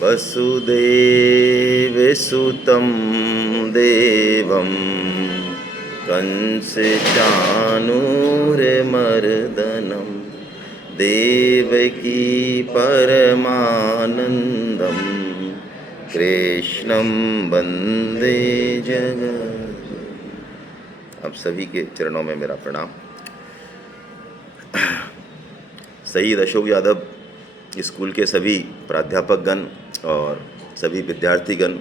वसुदेवसुतं देवं कंसचाणूरमर्दनं देवकी परमानंदं कृष्णं वंदे जगत्। अब सभी के चरणों में मेरा प्रणाम। शहीद अशोक यादव स्कूल के सभी प्राध्यापकगण और सभी विद्यार्थीगण,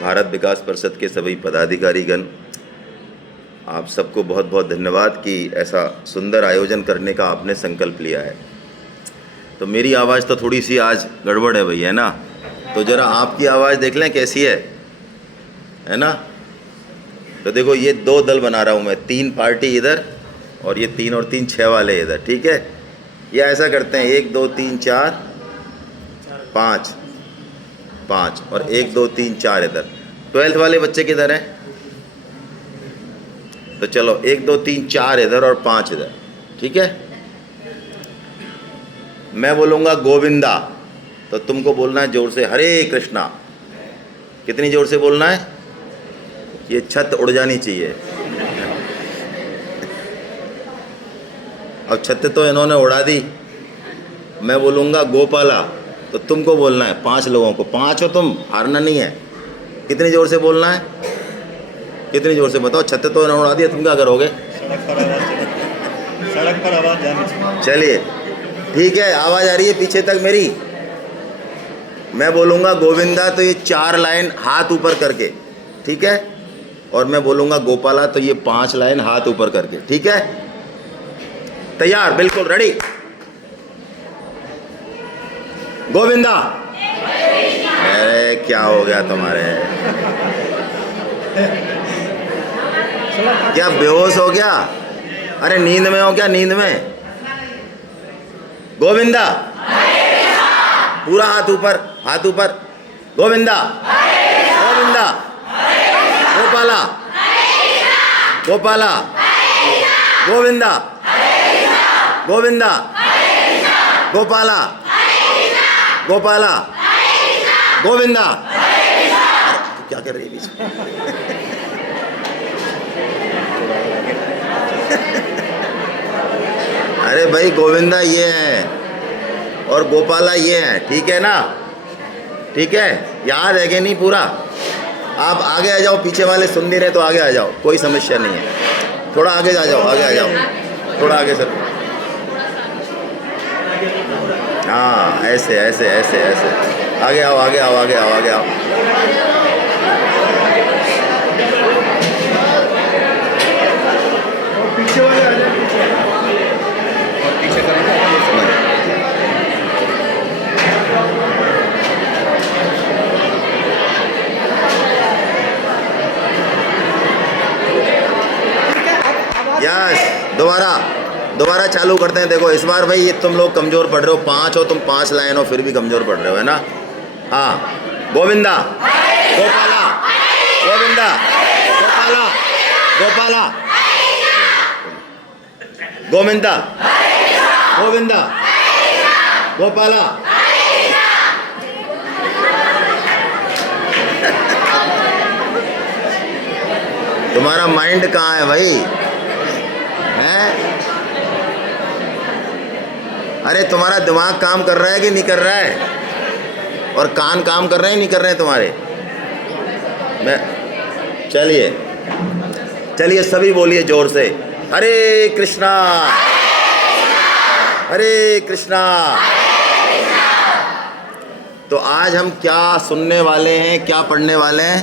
भारत विकास परिषद के सभी पदाधिकारीगण, आप सबको बहुत बहुत धन्यवाद कि ऐसा सुंदर आयोजन करने का आपने संकल्प लिया है। तो मेरी आवाज़ तो थोड़ी सी आज गड़बड़ है भैया, है ना? तो ज़रा आपकी आवाज़ देख लें कैसी है ना? तो देखो, ये दो दल बना रहा हूँ मैं, 3 पार्टी इधर और ये 3 और 3 6 वाले इधर, ठीक है? या ऐसा करते हैं 1 2 3 4 5 5 और 1 2 3 4 इधर। 12th वाले बच्चे किधर हैं? तो चलो 1 2 3 4 इधर और 5 इधर, ठीक है? मैं बोलूँगा गोविंदा, तो तुमको बोलना है जोर से हरे कृष्णा। कितनी जोर से बोलना है? ये छत उड़ जानी चाहिए। अब छत तो इन्होंने उड़ा दी। मैं बोलूँगा गोपाला, तो तुमको बोलना है 5 लोगों को। 5 हो तुम, हारना नहीं है। कितनी ज़ोर से बोलना है? कितनी ज़ोर से बताओ? छत तो इन्होंने उड़ा दिया, तुम क्या करोगे? सड़क पर आवाज़ जानी चाहिए। चलिए ठीक है, आवाज़ आ रही है पीछे तक मेरी। मैं बोलूँगा गोविंदा, तो ये 4 लाइन हाथ ऊपर करके, ठीक है? और मैं बोलूँगा गोपाला, तो ये 5 लाइन हाथ ऊपर करके, ठीक है? तैयार? बिल्कुल रेडी। गोविंदा। अरे क्या हो गया तुम्हारे? क्या बेहोश हो गया? अरे नींद में हो क्या? नींद में? गोविंदा। पूरा हाथ ऊपर, हाथ ऊपर। गोविंदा। गोविंदा। गोपाला। गोपाला। गोविंदा। गोविंदा। गोपाला। गोपाला। गोविंदा। क्या कर रही है बीच में? अरे भाई, गोविंदा ये है और गोपाला ये है, ठीक है ना? ठीक है, याद है कि नहीं पूरा? आप आगे आ जाओ, पीछे वाले सुन नहीं रहे तो आगे आ जाओ, कोई समस्या नहीं है। थोड़ा आगे आ जाओ, आगे आ जाओ, थोड़ा आगे सर। हाँ, ऐसे ऐसे ऐसे ऐसे आगे आओ, आगे आओ, आगे आओ, आगे आओ। पीछे वाले आ जाए, पीछे और पीछे करेंगे। यस, दोबारा चालू करते हैं। देखो इस बार भाई ये तुम लोग कमज़ोर पड़ रहे हो। 5 हो तुम, 5 लाइन हो, फिर भी कमज़ोर पड़ रहे हो, है ना? हाँ, गोविंदा। गोपाला। गोविंदा। गोपाला। गोपाला। गोविंदा। गोविंदा। गोपाला। तुम्हारा माइंड कहाँ है भाई? हैं? अरे तुम्हारा दिमाग काम कर रहा है कि नहीं कर रहा है? और कान काम कर रहे हैं नहीं कर रहे हैं तुम्हारे? मैं चलिए चलिए सभी बोलिए जोर से, हरे कृष्णा। हरे कृष्णा। तो आज हम क्या सुनने वाले हैं, क्या पढ़ने वाले हैं?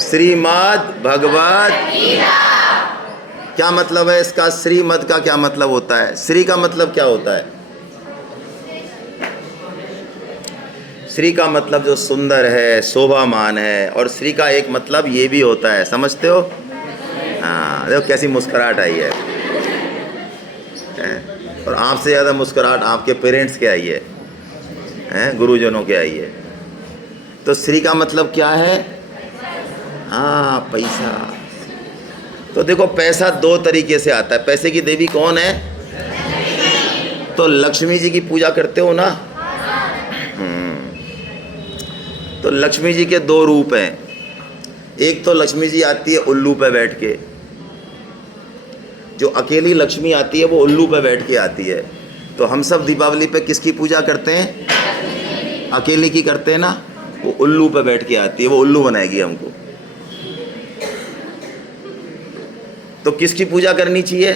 श्रीमद् भगवत गीता। क्या मतलब है इसका? श्रीमद् का क्या मतलब होता है? श्री का मतलब क्या होता है? श्री का मतलब जो सुंदर है, शोभामान है। और श्री का एक मतलब ये भी होता है, समझते हो? हाँ, देखो कैसी मुस्कुराहट आई है। और आपसे ज़्यादा मुस्कुराहट आपके पेरेंट्स के आई है, गुरुजनों के आई है। तो श्री का मतलब क्या है? हाँ, पैसा। तो देखो, पैसा 2 तरीके से आता है। पैसे की देवी कौन है? तो लक्ष्मी जी की पूजा करते हो ना? तो लक्ष्मी जी के दो रूप हैं। एक तो लक्ष्मी जी आती है उल्लू पे बैठ के, जो अकेली लक्ष्मी आती है वो उल्लू पे बैठ के आती है। तो हम सब दीपावली पे किसकी पूजा करते हैं? अकेली की करते हैं ना। वो उल्लू पे बैठ के आती है, वो उल्लू बनाएगी हमको। तो किसकी पूजा करनी चाहिए?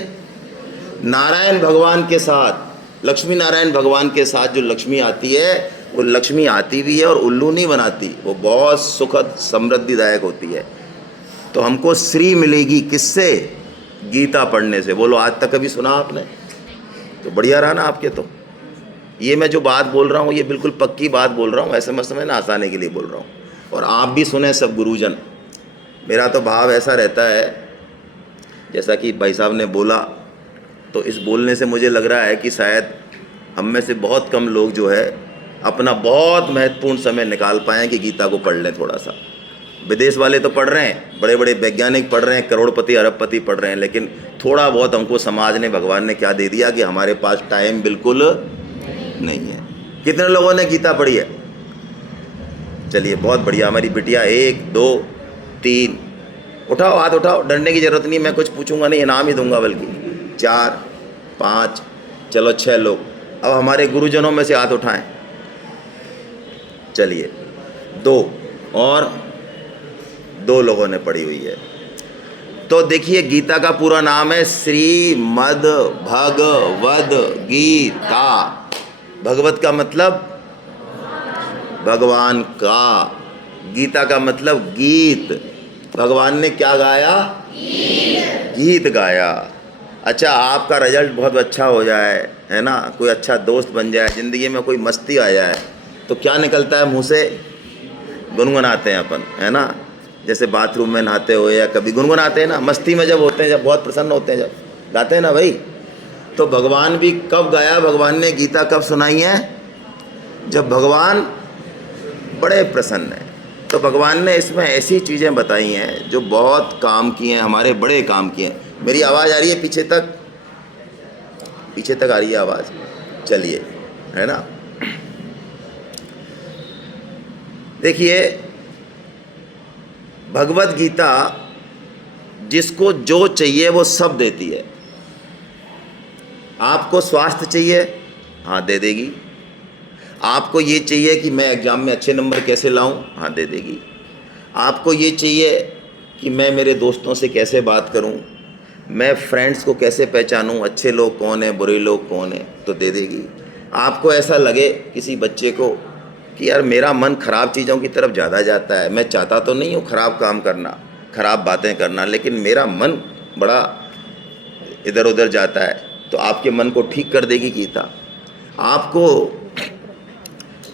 नारायण भगवान के साथ, लक्ष्मी नारायण भगवान के साथ जो लक्ष्मी आती है, वो लक्ष्मी आती भी है और उल्लू नहीं बनाती, वो बहुत सुखद समृद्धिदायक होती है। तो हमको श्री मिलेगी किससे? गीता पढ़ने से। बोलो, आज तक कभी सुना आपने? तो बढ़िया रहा ना आपके। तो ये मैं जो बात बोल रहा हूँ ये बिल्कुल पक्की बात बोल रहा हूँ, ऐसे मत समझना हंसाने के लिए बोल रहा हूँ। और आप भी सुने सब गुरुजन। मेरा तो भाव ऐसा रहता है, जैसा कि भाई साहब ने बोला, तो इस बोलने से मुझे लग रहा है कि शायद हम में से बहुत कम लोग जो है अपना बहुत महत्वपूर्ण समय निकाल पाएँ कि गीता को पढ़ लें थोड़ा सा। विदेश वाले तो पढ़ रहे हैं, बड़े बड़े वैज्ञानिक पढ़ रहे हैं, करोड़पति अरबपति पढ़ रहे हैं, लेकिन थोड़ा बहुत हमको समाज ने, भगवान ने क्या दे दिया कि हमारे पास टाइम बिल्कुल नहीं है। कितने लोगों ने गीता पढ़ी है? चलिए, बहुत बढ़िया। हमारी बिटिया 1 2 3, उठाओ हाथ उठाओ, डरने की ज़रूरत नहीं, मैं कुछ पूछूंगा नहीं, इनाम ही दूंगा बल्कि। 4 5, चलो 6 लोग। अब हमारे गुरुजनों में से हाथ उठाएं। चलिए, 2 और 2 लोगों ने पढ़ी हुई है। तो देखिए, गीता का पूरा नाम है श्रीमद् भगवद गीता। भगवत का मतलब भगवान का, गीता का मतलब गीत। भगवान ने क्या गाया? गीत गाया। अच्छा, आपका रिजल्ट बहुत अच्छा हो जाए, है ना, कोई अच्छा दोस्त बन जाए, ज़िंदगी में कोई मस्ती आ जाए, तो क्या निकलता है मुँह से? गुनगुनाते हैं अपन, है ना। जैसे बाथरूम में नहाते हो या कभी गुनगुनाते हैं ना, मस्ती में जब होते हैं, जब बहुत प्रसन्न होते हैं, जब गाते हैं ना भाई। तो भगवान भी कब गाया? भगवान ने गीता कब सुनाई है? जब भगवान बड़े प्रसन्न हैं। तो भगवान ने इसमें ऐसी चीज़ें बताई हैं जो बहुत काम की हैं, हमारे बड़े काम की हैं। मेरी आवाज़ आ रही है पीछे तक? पीछे तक आ रही है आवाज़? चलिए, है ना। देखिए, भगवत गीता जिसको जो चाहिए वो सब देती है। आपको स्वास्थ्य चाहिए, हाँ दे देगी। आपको ये चाहिए कि मैं एग्ज़ाम में अच्छे नंबर कैसे लाऊं, हाँ दे देगी। आपको ये चाहिए कि मैं मेरे दोस्तों से कैसे बात करूं, मैं फ्रेंड्स को कैसे पहचानूं, अच्छे लोग कौन हैं, बुरे लोग कौन हैं, तो दे देगी। आपको ऐसा लगे किसी बच्चे को कि यार मेरा मन ख़राब चीज़ों की तरफ ज़्यादा जाता है, मैं चाहता तो नहीं हूँ ख़राब काम करना, ख़राब बातें करना, लेकिन मेरा मन बड़ा इधर उधर जाता है, तो आपके मन को ठीक कर देगी गीता। आपको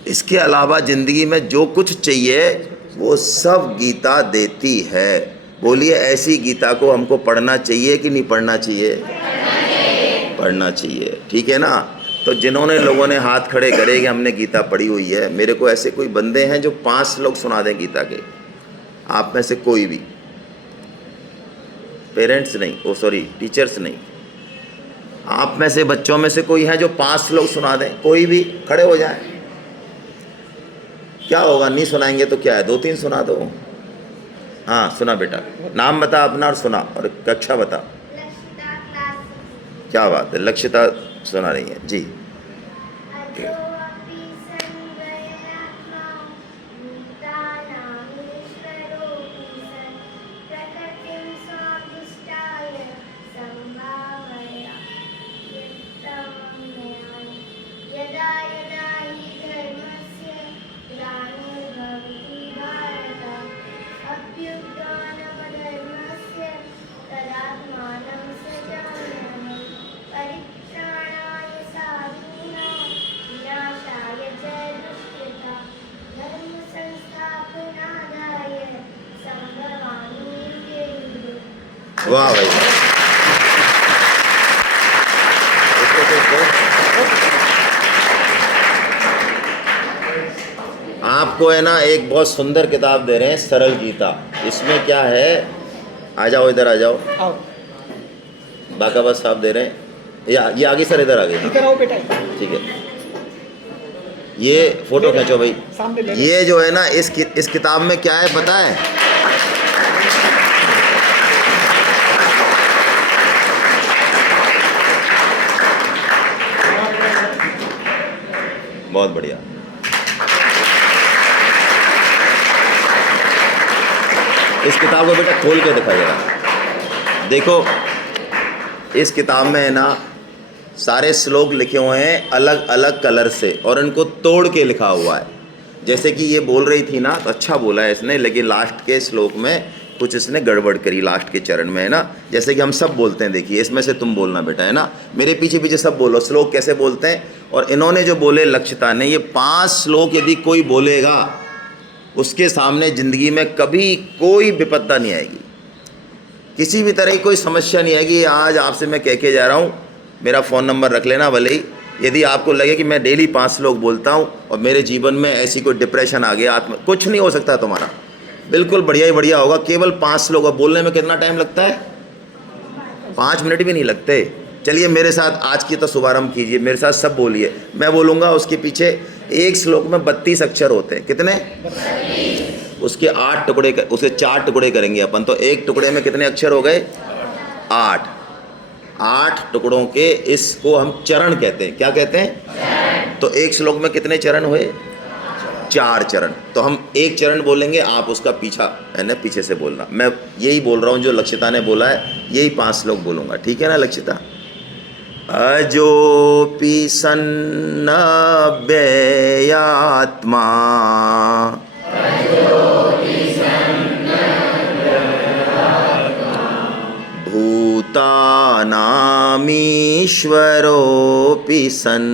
इसके अलावा ज़िंदगी में जो कुछ चाहिए वो सब गीता देती है। बोलिए, ऐसी गीता को हमको पढ़ना चाहिए कि नहीं पढ़ना चाहिए? पढ़ना चाहिए, ठीक है ना। तो जिन्होंने लोगों ने हाथ खड़े करे कि हमने गीता पढ़ी हुई है, मेरे को ऐसे कोई बंदे हैं जो 5 लोग सुना दें गीता के? आप में से कोई भी? पेरेंट्स नहीं, ओ सॉरी टीचर्स नहीं, आप में से बच्चों में से कोई है जो 5 लोग सुना दें? कोई भी खड़े हो जाए। क्या होगा, नहीं सुनाएंगे तो क्या है, 2-3 सुना दो। हाँ सुना बेटा, नाम बता अपना और सुना, और कक्षा बता। क्या बात है, लक्ष्यता सुना रही है जी। वाह भाई, आपको है ना एक बहुत सुंदर किताब दे रहे हैं, सरल गीता। इसमें क्या है, आ जाओ इधर आ जाओ, बाकाबा साहब दे रहे हैं। ये आगे सर, इधर आ गए, इधर आओ बेटा। ठीक है। ये फोटो खींचो भाई। सामने ले ये जो है ना इस किताब में क्या है पता है? बहुत बढ़िया। इस किताब को बेटा खोल के दिखाइएगा। देखो इस किताब में है ना सारे श्लोक लिखे हुए हैं अलग अलग कलर से और इनको तोड़ के लिखा हुआ है। जैसे कि ये बोल रही थी ना तो अच्छा बोला है इसने, लेकिन लास्ट के श्लोक में कुछ इसने गड़बड़ करी लास्ट के चरण में, है ना। जैसे कि हम सब बोलते हैं, देखिए इसमें से तुम बोलना बेटा, है ना, मेरे पीछे पीछे सब बोलो श्लोक कैसे बोलते हैं। और इन्होंने जो बोले लक्षिता ने, ये 5 श्लोक यदि कोई बोलेगा उसके सामने ज़िंदगी में कभी कोई विपत्ता नहीं आएगी, किसी भी तरह की कोई समस्या नहीं आएगी। आज आपसे मैं कह के जा रहा हूँ, मेरा फ़ोन नंबर रख लेना भले ही, यदि आपको लगे कि मैं डेली 5 श्लोक बोलता हूँ और मेरे जीवन में ऐसी कोई डिप्रेशन आ गया, कुछ नहीं हो सकता तुम्हारा, बिल्कुल बढ़िया ही बढ़िया होगा। केवल 5 श्लोक। और बोलने में कितना टाइम लगता है? 5 मिनट भी नहीं लगते। चलिए मेरे साथ आज की तो शुभारंभ कीजिए, मेरे साथ सब बोलिए, मैं बोलूँगा उसके पीछे। एक श्लोक में 32 अक्षर होते हैं। कितने? उसके 8 टुकड़े, उसे 4 टुकड़े करेंगे अपन, तो एक टुकड़े में कितने अक्षर हो गए? 8। 8 टुकड़ों के इसको हम चरण कहते हैं। क्या कहते हैं? तो एक श्लोक में कितने चरण हुए? 4 चरण। तो हम एक चरण बोलेंगे, आप उसका पीछा है ना पीछे से बोलना। मैं यही बोल रहा हूँ जो लक्षिता ने बोला है, यही 5 श्लोक बोलूँगा, ठीक है ना लक्षिता? अजोपि सन्न व्ययात्मा भूतानामीश्वरोऽपि सन्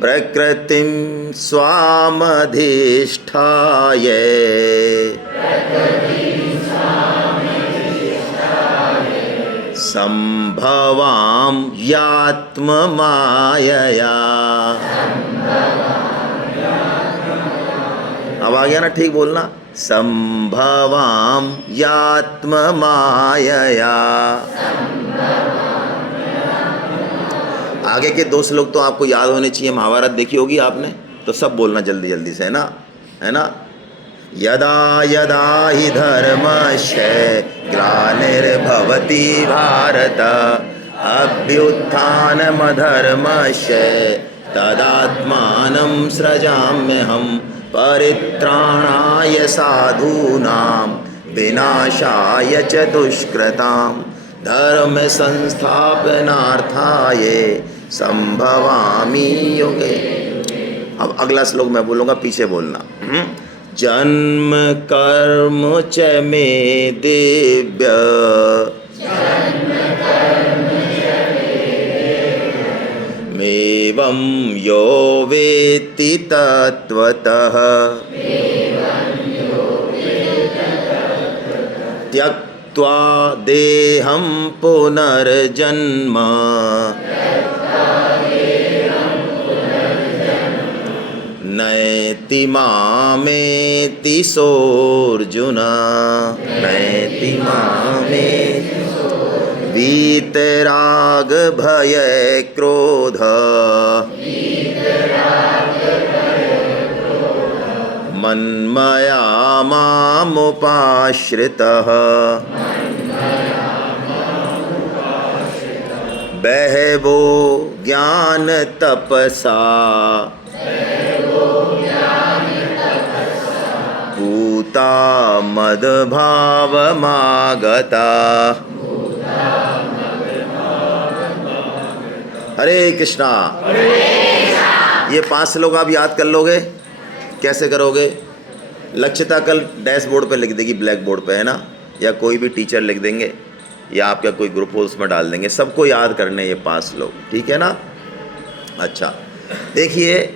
प्रकृतिं स्वामधिष्ठाय संभवां यात्ममायया। अब आ गया ना ठीक बोलना? संभवां यात्ममायया। आगे के 2 श्लोक तो आपको याद होने चाहिए, महाभारत देखी होगी आपने, तो सब बोलना जल्दी जल्दी से, है ना, है ना। यदा यदा हि धर्मस्य ग्लानिर्भवति भारत अभ्युत्थानमधर्मस्य तदात्मानं सृजाम्यहं परित्राणाय साधूनां विनाशाय च दुष्कृतां धर्म संस्थापनार्थाय संभवामि युगे। अब अगला श्लोक मैं बोलूँगा, पीछे बोलना। जन्म कर्म च मे दिव्य मेवं यो वेत्ति तत्त्वतः त्यक्त्वा देहं पुनर्जन्म नैति मामेति सोऽर्जुन। नैति मामेति वीतराग भय क्रोध मन्मया मामुपाश्रितः बहवो ज्ञान तपसा भूता मद्भावमागता। हरे कृष्णा। ये 5 श्लोक आप याद कर लोगे? कैसे करोगे? लक्षिता कल डैशबोर्ड पे लिख देगी, ब्लैक बोर्ड पे, है ना, या कोई भी टीचर लिख देंगे, या आपका कोई ग्रुप हो उसमें डाल देंगे। सबको याद करने ये 5 श्लोक, ठीक है ना। अच्छा देखिए,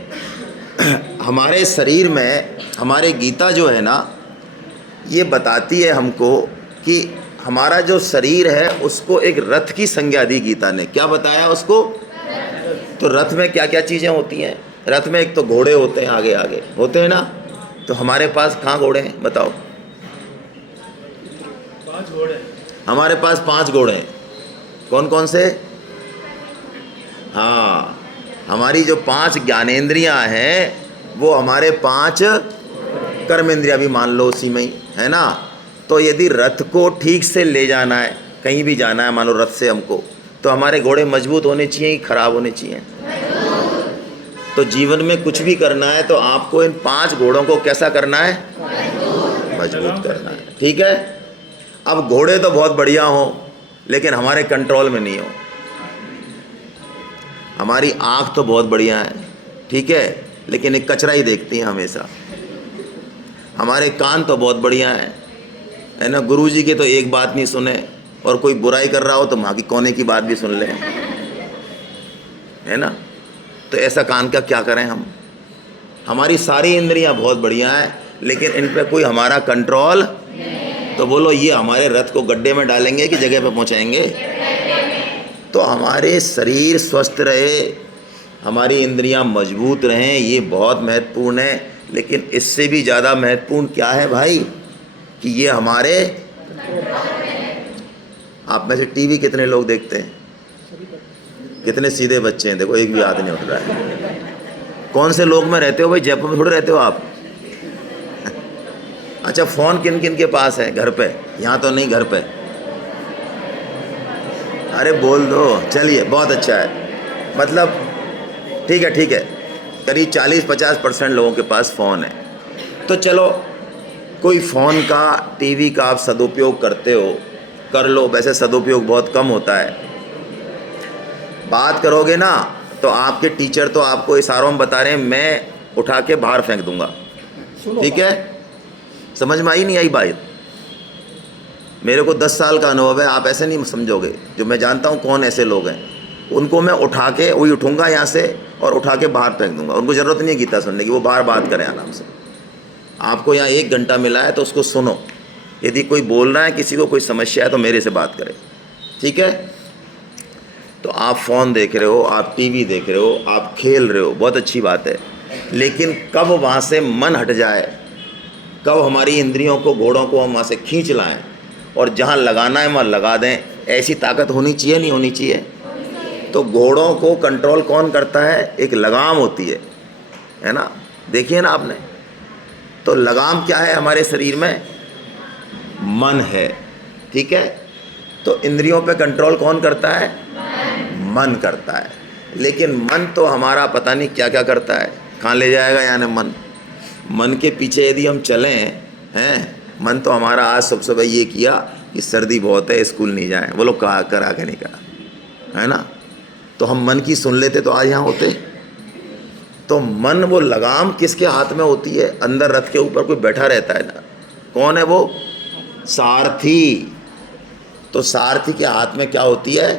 हमारे शरीर में हमारे गीता जो है ना, ये बताती है हमको कि हमारा जो शरीर है उसको एक रथ की संज्ञा दी गीता ने। क्या बताया उसको? तो रथ में क्या क्या चीज़ें होती हैं? रथ में एक तो घोड़े होते हैं, आगे आगे होते हैं ना। तो हमारे पास कहाँ घोड़े हैं बताओ? 5 घोड़े। हमारे पास 5 घोड़े हैं। कौन कौन से? हाँ, हमारी जो 5 ज्ञानेंद्रियां हैं वो हमारे 5 कर्मेंद्रियां भी मान लो उसी में ही है ना। तो यदि रथ को ठीक से ले जाना है, कहीं भी जाना है, मान लो रथ से हमको, तो हमारे घोड़े मजबूत होने चाहिए कि खराब होने चाहिए? तो जीवन में कुछ भी करना है तो आपको इन 5 घोड़ों को कैसा करना है? मजबूत करना है। ठीक है। अब घोड़े तो बहुत बढ़िया हो लेकिन हमारे कंट्रोल में नहीं हो। हमारी आँख तो बहुत बढ़िया है, ठीक है, लेकिन एक कचरा ही देखती है हमेशा। हमारे कान तो बहुत बढ़िया है ना, गुरुजी की तो एक बात नहीं सुने, और कोई बुराई कर रहा हो तो माँ की कोने की बात भी सुन ले, है ना। तो ऐसा कान का क्या करें हम? हमारी सारी इंद्रियां बहुत बढ़िया है लेकिन इन पे कोई हमारा कंट्रोल, तो बोलो ये हमारे रथ को गड्ढे में डालेंगे कि जगह पे पहुंचाएंगे? तो हमारे शरीर स्वस्थ रहे, हमारी इंद्रियां मजबूत रहें, ये बहुत महत्वपूर्ण है। लेकिन इससे भी ज़्यादा महत्वपूर्ण क्या है भाई, कि ये हमारे, आप में से टीवी कितने लोग देखते हैं? कितने सीधे बच्चे हैं, देखो एक भी हाथ नहीं उठ रहा है। कौन से लोग में रहते हो भाई? जयपुर में थोड़े रहते हो आप। अच्छा, फ़ोन किन किन के पास है घर पे? यहाँ तो नहीं, घर पे। अरे बोल दो, चलिए बहुत अच्छा है। मतलब ठीक है, ठीक है, करीब 40-50% लोगों के पास फ़ोन है। तो चलो, कोई फ़ोन का, टीवी का आप सदुपयोग करते हो, कर लो, वैसे सदुपयोग बहुत कम होता है। बात करोगे ना तो आपके टीचर तो आपको इशारों में बता रहे हैं, मैं उठा के बाहर फेंक दूंगा, ठीक है? समझ में आई नहीं आई बात? मेरे को 10 साल का अनुभव है, आप ऐसे नहीं समझोगे। जो मैं जानता हूँ कौन ऐसे लोग हैं, उनको मैं उठा के वही उठूँगा यहाँ से और उठा के बाहर फेंक दूंगा। उनको ज़रूरत नहीं है गीता सुनने की, वो बाहर बात करें आराम से। आपको यहाँ 1 घंटा मिला है तो उसको सुनो। यदि कोई बोल रहा है, किसी को कोई समस्या है तो मेरे से बात करें, ठीक है? तो आप फ़ोन देख रहे हो, आप टीवी देख रहे हो, आप खेल रहे हो, बहुत अच्छी बात है, लेकिन कब वहाँ से मन हट जाए, कब हमारी इंद्रियों को, घोड़ों को हम वहाँ से खींच लाएं और जहाँ लगाना है वहाँ लगा दें, ऐसी ताकत होनी चाहिए नहीं होनी चाहिए? तो घोड़ों को कंट्रोल कौन करता है? एक लगाम होती है ना, देखिए ना आपने। तो लगाम क्या है हमारे शरीर में? मन है, ठीक है। तो इंद्रियों पे कंट्रोल कौन करता है? मन करता है। लेकिन मन तो हमारा पता नहीं क्या क्या करता है, कहाँ ले जाएगा यानी मन के पीछे यदि हम चलें हैं, मन तो हमारा आज सुबह ये किया कि सर्दी बहुत है, स्कूल नहीं जाए, वो लोग कहा करा के नहीं करा, है ना। तो हम मन की सुन लेते तो आज यहाँ होते। तो मन, वो लगाम किसके हाथ में होती है? अंदर रथ के ऊपर कोई बैठा रहता है ना, कौन है वो? सारथी। तो सारथी के हाथ में क्या होती है?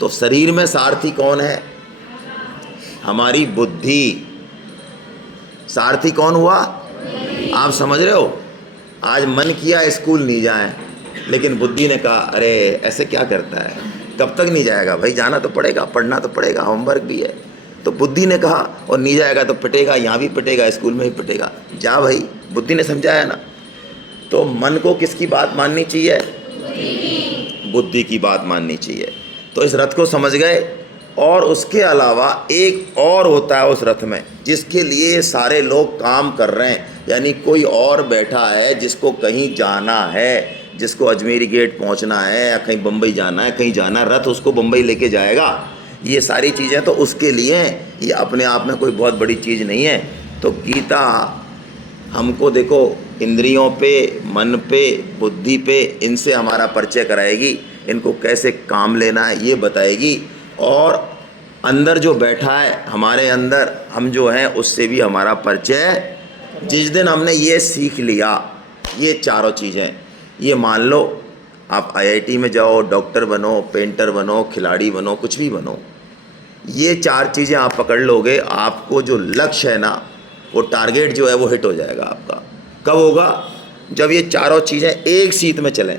तो शरीर में सारथी कौन है? हमारी बुद्धि। सारथी कौन हुआ? आप समझ रहे हो? आज मन किया स्कूल नहीं जाए, लेकिन बुद्धि ने कहा अरे ऐसे क्या करता है, कब तक नहीं जाएगा भाई, जाना तो पड़ेगा, पढ़ना तो पड़ेगा, होमवर्क भी है। तो बुद्धि ने कहा, और नहीं जाएगा तो पिटेगा, यहाँ भी पिटेगा, स्कूल में भी पिटेगा, जा भाई, बुद्धि ने समझाया ना। तो मन को किसकी बात माननी चाहिए? बुद्धि की बात माननी चाहिए। तो इस रथ को समझ गए। और उसके अलावा एक और होता है उस रथ में, जिसके लिए सारे लोग काम कर रहे हैं, यानी कोई और बैठा है जिसको कहीं जाना है, जिसको अजमेरी गेट पहुंचना है या कहीं बम्बई जाना है, कहीं जाना है, रथ उसको बम्बई लेके जाएगा। ये सारी चीज़ें तो उसके लिए हैं, ये अपने आप में कोई बहुत बड़ी चीज़ नहीं है। तो गीता हमको देखो इंद्रियों पे, मन पे, बुद्धि पे, इनसे हमारा परिचय कराएगी, इनको कैसे काम लेना है ये बताएगी। और अंदर जो बैठा है हमारे अंदर, हम जो हैं उससे भी हमारा परिचय, जिस दिन हमने ये सीख लिया, ये चारों चीज़ें, ये मान लो आप IIT में जाओ, डॉक्टर बनो, पेंटर बनो, खिलाड़ी बनो, कुछ भी बनो, ये 4 चीज़ें आप पकड़ लोगे, आपको जो लक्ष्य है ना, वो टारगेट जो है वो हिट हो जाएगा आपका। कब होगा? जब ये चारों चीज़ें एक सीट में चलें।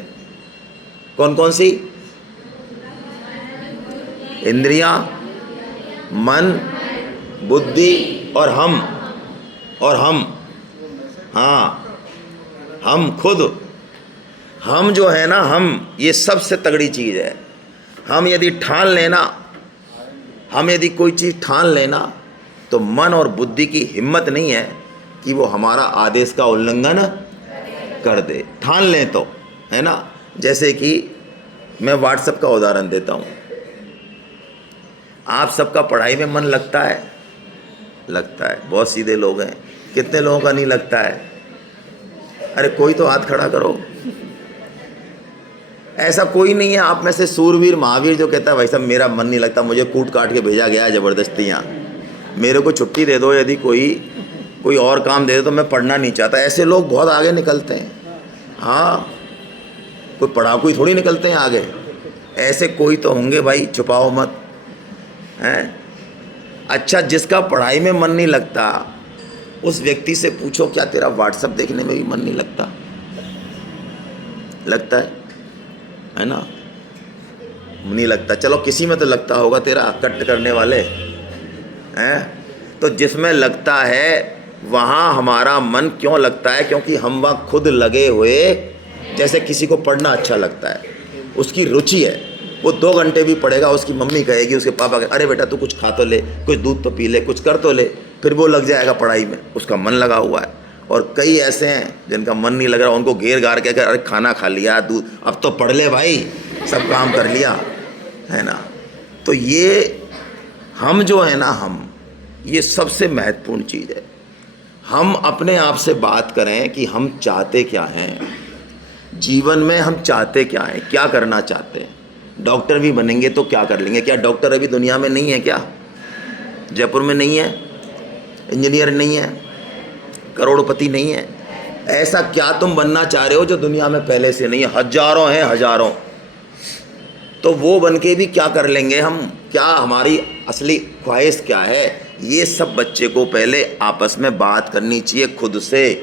कौन कौन सी? इंद्रियां, मन, बुद्धि और हम। हाँ, हम खुद, हम जो है ना, हम, ये सबसे तगड़ी चीज़ है। हम यदि ठान लेना हम यदि कोई चीज़ ठान लेना तो मन और बुद्धि की हिम्मत नहीं है कि वो हमारा आदेश का उल्लंघन कर दे। ठान लें तो, है ना। जैसे कि मैं व्हाट्सएप का उदाहरण देता हूँ। आप सबका पढ़ाई में मन लगता है? लगता है। बहुत सीधे लोग हैं। कितने लोगों का नहीं लगता है? अरे कोई तो हाथ खड़ा करो। ऐसा कोई नहीं है आप में से सूरवीर महावीर जो कहता है भाई साहब मेरा मन नहीं लगता, मुझे कूट काट के भेजा गया है ज़बरदस्ती यहाँ, मेरे को छुट्टी दे दो, यदि कोई और काम दे दो तो मैं पढ़ना नहीं चाहता। ऐसे लोग बहुत आगे निकलते हैं। हाँ, कोई पढ़ाकू ही थोड़ी निकलते हैं आगे। ऐसे कोई तो होंगे भाई, छुपाओ मत, हैं। अच्छा, जिसका पढ़ाई में मन नहीं लगता उस व्यक्ति से पूछो क्या तेरा व्हाट्सएप देखने में भी मन नहीं लगता? लगता है ना? नहीं लगता। चलो किसी में तो लगता होगा, तेरा कट करने वाले हैं। तो जिसमें लगता है वहाँ हमारा मन क्यों लगता है? क्योंकि हम वहाँ खुद लगे हुए। जैसे किसी को पढ़ना अच्छा लगता है, उसकी रुचि है, वो 2 घंटे भी पढ़ेगा, उसकी मम्मी कहेगी, उसके पापा कहेंगे अरे बेटा तू कुछ खा तो ले, कुछ दूध तो पी ले, कुछ कर तो ले, फिर वो लग जाएगा पढ़ाई में, उसका मन लगा हुआ है। और कई ऐसे हैं जिनका मन नहीं लग रहा, उनको घेर गार के अरे खाना खा लिया, दूध, अब तो पढ़ ले भाई, सब काम कर लिया, है ना। तो ये हम जो है ना, ये सबसे महत्वपूर्ण चीज़ है। हम अपने आप से बात करें कि हम चाहते क्या हैं जीवन में, हम चाहते क्या हैं, क्या करना चाहते हैं। डॉक्टर भी बनेंगे तो क्या कर लेंगे? क्या डॉक्टर अभी दुनिया में नहीं है? क्या जयपुर में नहीं है? इंजीनियर नहीं है? करोड़पति नहीं है? ऐसा क्या तुम बनना चाह रहे हो जो दुनिया में पहले से नहीं है? हजारों हैं, हजारों। तो वो बन के भी क्या कर लेंगे हम? क्या हमारी असली ख्वाहिश क्या है? ये सब बच्चे को पहले आपस में बात करनी चाहिए खुद से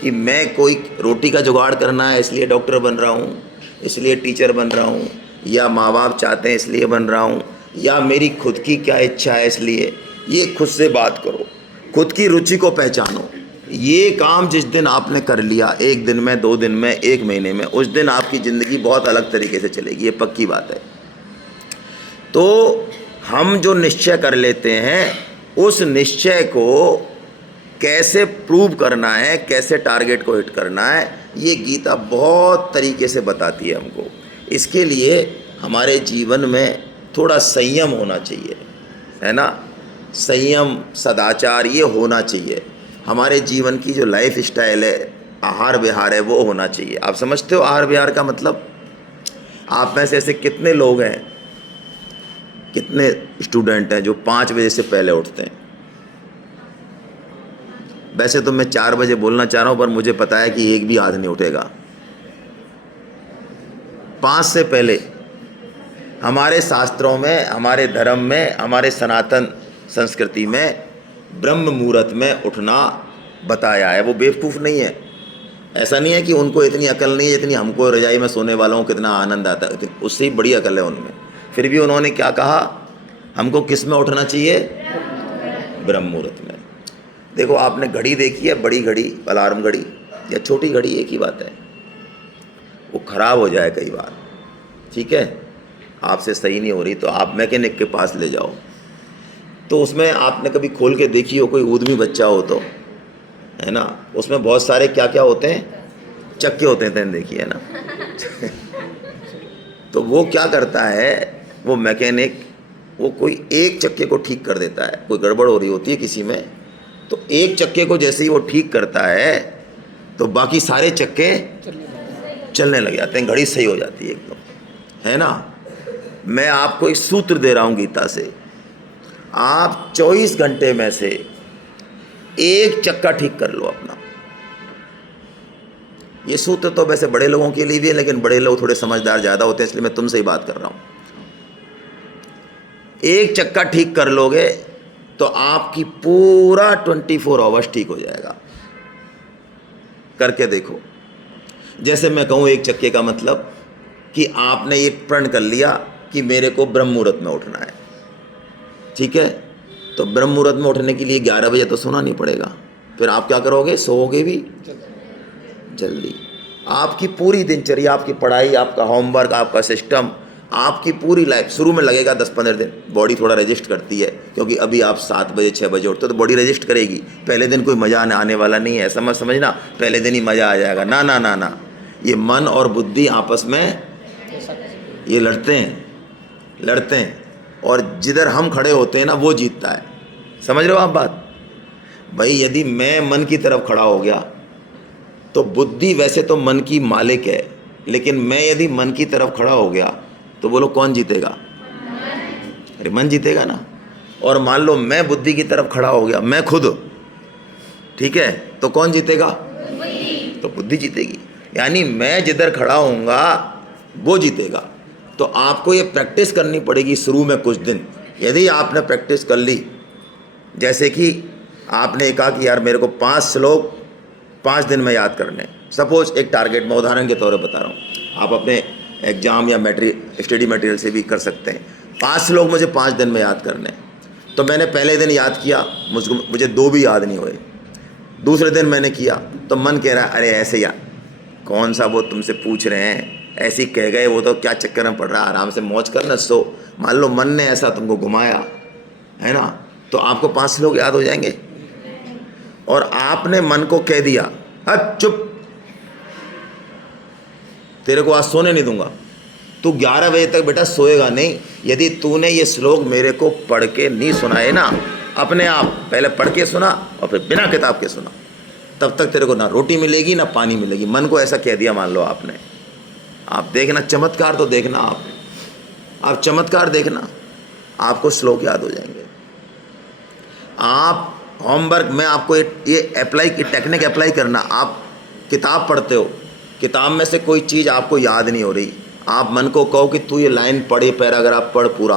कि मैं कोई रोटी का जुगाड़ करना है इसलिए डॉक्टर बन रहा हूँ, इसलिए टीचर बन रहा हूँ, या माँ बाप चाहते हैं इसलिए बन रहा हूँ, या मेरी खुद की क्या इच्छा है इसलिए। ये खुद से बात करो, खुद की रुचि को पहचानो। ये काम जिस दिन आपने कर लिया, 1 दिन में, 2 दिन में, 1 महीने में, उस दिन आपकी ज़िंदगी बहुत अलग तरीके से चलेगी, ये पक्की बात है। तो हम जो निश्चय कर लेते हैं, उस निश्चय को कैसे प्रूव करना है, कैसे टारगेट को हिट करना है, ये गीता बहुत तरीके से बताती है हमको। इसके लिए हमारे जीवन में थोड़ा संयम होना चाहिए, है ना। संयम, सदाचार, ये होना चाहिए। हमारे जीवन की जो लाइफ स्टाइल है, आहार विहार है, वो होना चाहिए। आप समझते हो आहार विहार का मतलब? आप में से ऐसे कितने लोग हैं, कितने स्टूडेंट हैं जो 5 बजे से पहले उठते हैं? वैसे तो मैं 4 बजे बोलना चाह रहा हूँ, पर मुझे पता है कि एक भी हाथ नहीं उठेगा। 5 से पहले हमारे शास्त्रों में, हमारे धर्म में, हमारे सनातन संस्कृति में ब्रह्म मुहूर्त में उठना बताया है। वो बेवकूफ़ नहीं है। ऐसा नहीं है कि उनको इतनी अकल नहीं है जितनी हमको रजाई में सोने वालों को कितना आनंद आता है, उससे ही बड़ी अकल है उनमें। फिर भी उन्होंने क्या कहा? हमको किस में उठना चाहिए? ब्रह्म मुहूर्त में। देखो, आपने घड़ी देखी है, बड़ी घड़ी, अलार्म घड़ी, या छोटी घड़ी, एक ही बात है। वो ख़राब हो जाए कई बार, ठीक है, आपसे सही नहीं हो रही, तो आप मैकेनिक के पास ले जाओ। तो उसमें आपने कभी खोल के देखी हो, कोई ऊधमी बच्चा हो तो, है ना, उसमें बहुत सारे क्या क्या होते हैं, चक्के होते हैं, तैन देखिए, है ना। तो वो क्या करता है, वो मैकेनिक, वो कोई एक चक्के को ठीक कर देता है। कोई गड़बड़ हो रही होती है किसी में, तो एक चक्के को जैसे ही वो ठीक करता है तो बाकी सारे चक्के चलने लग जाते हैं, घड़ी सही हो जाती है एकदम, है ना। मैं आपको एक सूत्र दे रहा हूँ गीता से, आप 24 घंटे में से एक चक्का ठीक कर लो अपना। ये सूत्र तो वैसे बड़े लोगों के लिए भी है, लेकिन बड़े लोग थोड़े समझदार ज़्यादा होते हैं, इसलिए मैं तुमसे ही बात कर रहा हूँ। एक चक्का ठीक कर लोगे तो आपकी पूरा 24 आवर्स ठीक हो जाएगा। करके देखो। जैसे मैं कहूँ एक चक्के का मतलब कि आपने ये प्रण कर लिया कि मेरे को ब्रह्म मुहूर्त में उठना है, ठीक है। तो ब्रह्म मुहूर्त में उठने के लिए 11 बजे तो सोना नहीं पड़ेगा। फिर आप क्या करोगे? सोओगे भी जल्दी। आपकी पूरी दिनचर्या, आपकी पढ़ाई, आपका होमवर्क, आपका सिस्टम, आपकी पूरी लाइफ शुरू में लगेगा 10-15 दिन, बॉडी थोड़ा रजिस्ट करती है, क्योंकि अभी आप 7 बजे 6 बजे उठते हो तो बॉडी रजिस्ट करेगी। पहले दिन कोई मज़ा आने वाला नहीं है, ऐसा मत समझना पहले दिन ही मज़ा आ जाएगा, ना ना ना ना। ये मन और बुद्धि आपस में ये लड़ते हैं, और जिधर हम खड़े होते हैं ना वो जीतता है। समझ रहे हो आप बात? भाई यदि मैं मन की तरफ खड़ा हो गया तो बुद्धि वैसे तो मन की मालिक है, लेकिन मैं यदि मन की तरफ खड़ा हो गया तो बोलो कौन जीतेगा? अरे मन जीतेगा ना। और मान लो मैं बुद्धि की तरफ खड़ा हो गया, मैं खुद, ठीक है, तो कौन जीतेगा? तो बुद्धि जीतेगी। यानी मैं जिधर खड़ा होऊंगा वो जीतेगा। तो आपको ये प्रैक्टिस करनी पड़ेगी शुरू में कुछ दिन। यदि आपने प्रैक्टिस कर ली, जैसे कि आपने कहा कि यार मेरे को 5 श्लोक 5 दिन में याद करने, सपोज एक टारगेट मैं उदाहरण के तौर पर बता रहा हूँ, आप अपने एग्जाम या स्टडी मटेरियल से भी कर सकते हैं। 5 श्लोक मुझे 5 दिन में याद करने। तो मैंने पहले दिन याद किया, मुझे 2 भी याद नहीं हुए। दूसरे दिन मैंने किया तो मन कह रहा है अरे ऐसे यार, कौन सा वो तुमसे पूछ रहे हैं, ऐसे ही कह गए, वो तो क्या चक्कर में पड़ रहा है, आराम से मौज करना सो। मान लो मन ने ऐसा तुमको घुमाया है ना, तो आपको 5 श्लोक याद हो जाएंगे। और आपने मन को कह दिया हट चुप, तेरे को आज सोने नहीं दूंगा, तू 11 बजे तक बेटा सोएगा नहीं। यदि तूने ये श्लोक मेरे को पढ़ के नहीं सुनाए ना, अपने आप पहले पढ़ के सुना और फिर बिना किताब के सुना, तब तक तेरे को ना रोटी मिलेगी ना पानी मिलेगी। मन को ऐसा कह दिया मान लो आपने। आप देखना चमत्कार, तो देखना आप चमत्कार देखना, आपको श्लोक याद हो जाएंगे। आप होमवर्क में आपको ये टेक्निक अप्लाई करना। आप किताब पढ़ते हो, किताब में से कोई चीज़ आपको याद नहीं हो रही, आप मन को कहो कि तू ये लाइन पढ़, ये पैराग्राफ पढ़, पूरा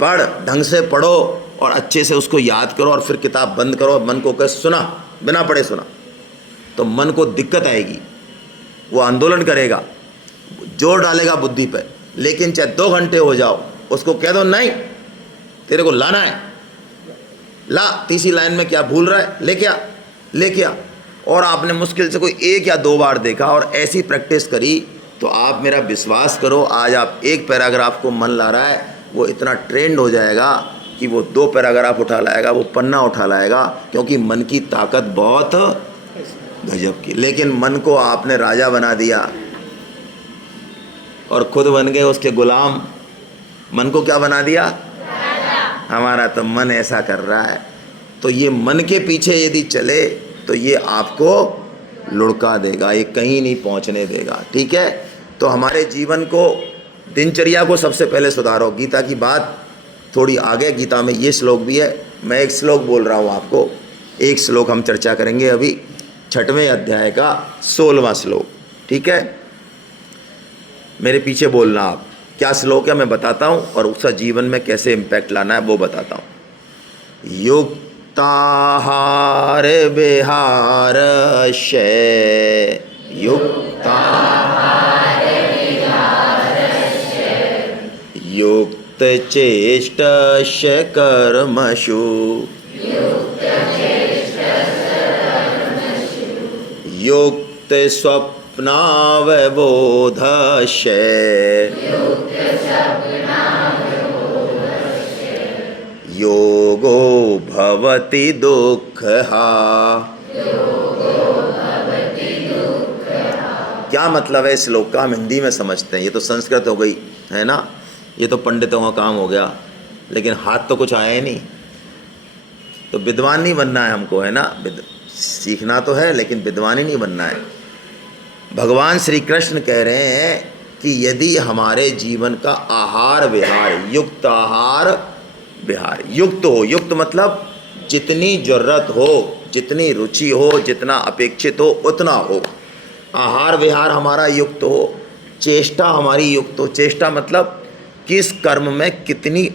पढ़, ढंग से पढ़ो और अच्छे से उसको याद करो, और फिर किताब बंद करो और मन को कहे सुना, बिना पढ़े सुना। तो मन को दिक्कत आएगी, वो आंदोलन करेगा, जोर डालेगा बुद्धि पे। लेकिन चाहे 2 घंटे हो जाओ, उसको कह दो नहीं तेरे को लाना है, ला, तीसरी लाइन में क्या भूल रहा है, लेके आ। और आपने मुश्किल से कोई 1 या 2 बार देखा और ऐसी प्रैक्टिस करी, तो आप मेरा विश्वास करो, आज आप एक पैराग्राफ को मन ला रहा है, वो इतना ट्रेंड हो जाएगा कि वो 2 पैराग्राफ उठा लाएगा, वो पन्ना उठा लाएगा, क्योंकि मन की ताकत बहुत गजब की। लेकिन मन को आपने राजा बना दिया और खुद बन गए उसके गुलाम। मन को क्या बना दिया? हमारा तो मन ऐसा कर रहा है। तो ये मन के पीछे यदि चले तो ये आपको लुढ़का देगा, ये कहीं नहीं पहुंचने देगा, ठीक है। तो हमारे जीवन को, दिनचर्या को सबसे पहले सुधारो। गीता की बात थोड़ी आगे, गीता में ये श्लोक भी है, मैं एक श्लोक बोल रहा हूँ आपको, एक श्लोक हम चर्चा करेंगे अभी, 6वें अध्याय का 16वां श्लोक, ठीक है। मेरे पीछे बोलना आप, क्या श्लोक है मैं बताता हूँ और उसका जीवन में कैसे इम्पैक्ट लाना है वो बताता हूँ। युक्ताहार विहारस्य, युक्तचेष्टस्य कर्मसु, युक्तस्वप्नावबोधस्य, योगो भवति दुःखः। क्या मतलब है इस श्लोक का, हम हिंदी में समझते हैं। ये तो संस्कृत हो गई है ना, ये तो पंडितों का काम हो गया, लेकिन हाथ तो कुछ आया ही नहीं। तो विद्वान नहीं बनना है हमको, है ना, सीखना तो है लेकिन विद्वान ही नहीं बनना है। भगवान श्री कृष्ण कह रहे हैं कि यदि हमारे जीवन का आहार विहार, युक्त आहार विहार, युक्त हो, युक्त मतलब जितनी जरूरत हो, जितनी रुचि हो, जितना अपेक्षित हो उतना हो, आहार विहार हमारा युक्त हो, चेष्टा हमारी युक्त हो। चेष्टा मतलब किस कर्म में कितनी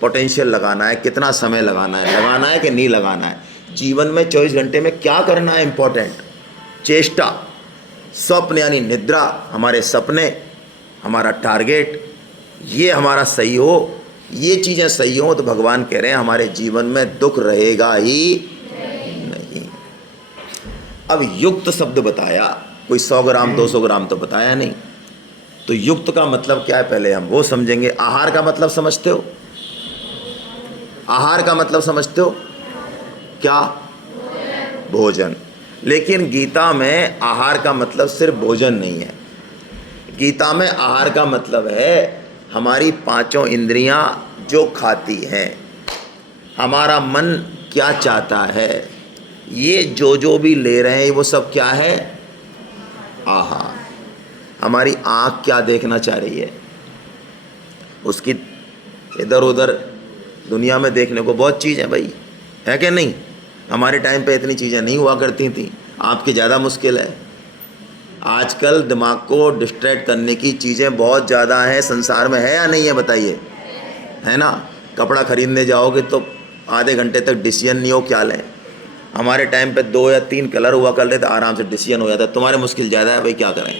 पोटेंशियल लगाना है, कितना समय लगाना है कि नहीं लगाना है। जीवन में 24 घंटे में क्या करना है इम्पोर्टेंट, चेष्टा। स्वप्न यानी निद्रा, हमारे सपने, हमारा टारगेट, ये हमारा सही हो, ये चीज़ें सही हो तो भगवान कह रहे हैं हमारे जीवन में दुख रहेगा ही नहीं। अब युक्त शब्द बताया, कोई 100 ग्राम 200 ग्राम तो बताया नहीं, तो युक्त का मतलब क्या है पहले हम वो समझेंगे। आहार का मतलब समझते हो? आहार का मतलब समझते हो क्या? भोजन। लेकिन गीता में आहार का मतलब सिर्फ भोजन नहीं है। गीता में आहार का मतलब है हमारी पांचों इंद्रियां जो खाती हैं, हमारा मन क्या चाहता है, ये जो भी ले रहे हैं वो सब क्या है? आहार। हमारी आँख क्या देखना चाह रही है, उसकी इधर उधर दुनिया में देखने को बहुत चीज़ है भाई, है कि नहीं? हमारे टाइम पे इतनी चीज़ें नहीं हुआ करती थी, आपकी ज़्यादा मुश्किल है। आजकल दिमाग को डिस्ट्रैक्ट करने की चीज़ें बहुत ज़्यादा हैं संसार में, है या नहीं है बताइए? है ना? कपड़ा खरीदने जाओगे तो आधे घंटे तक डिसीजन नहीं हो क्या लें। हमारे टाइम पे 2 या 3 कलर हुआ कर रहे थे, आराम से डिसीजन हो जाता। तुम्हारे मुश्किल ज़्यादा है भाई, क्या करें?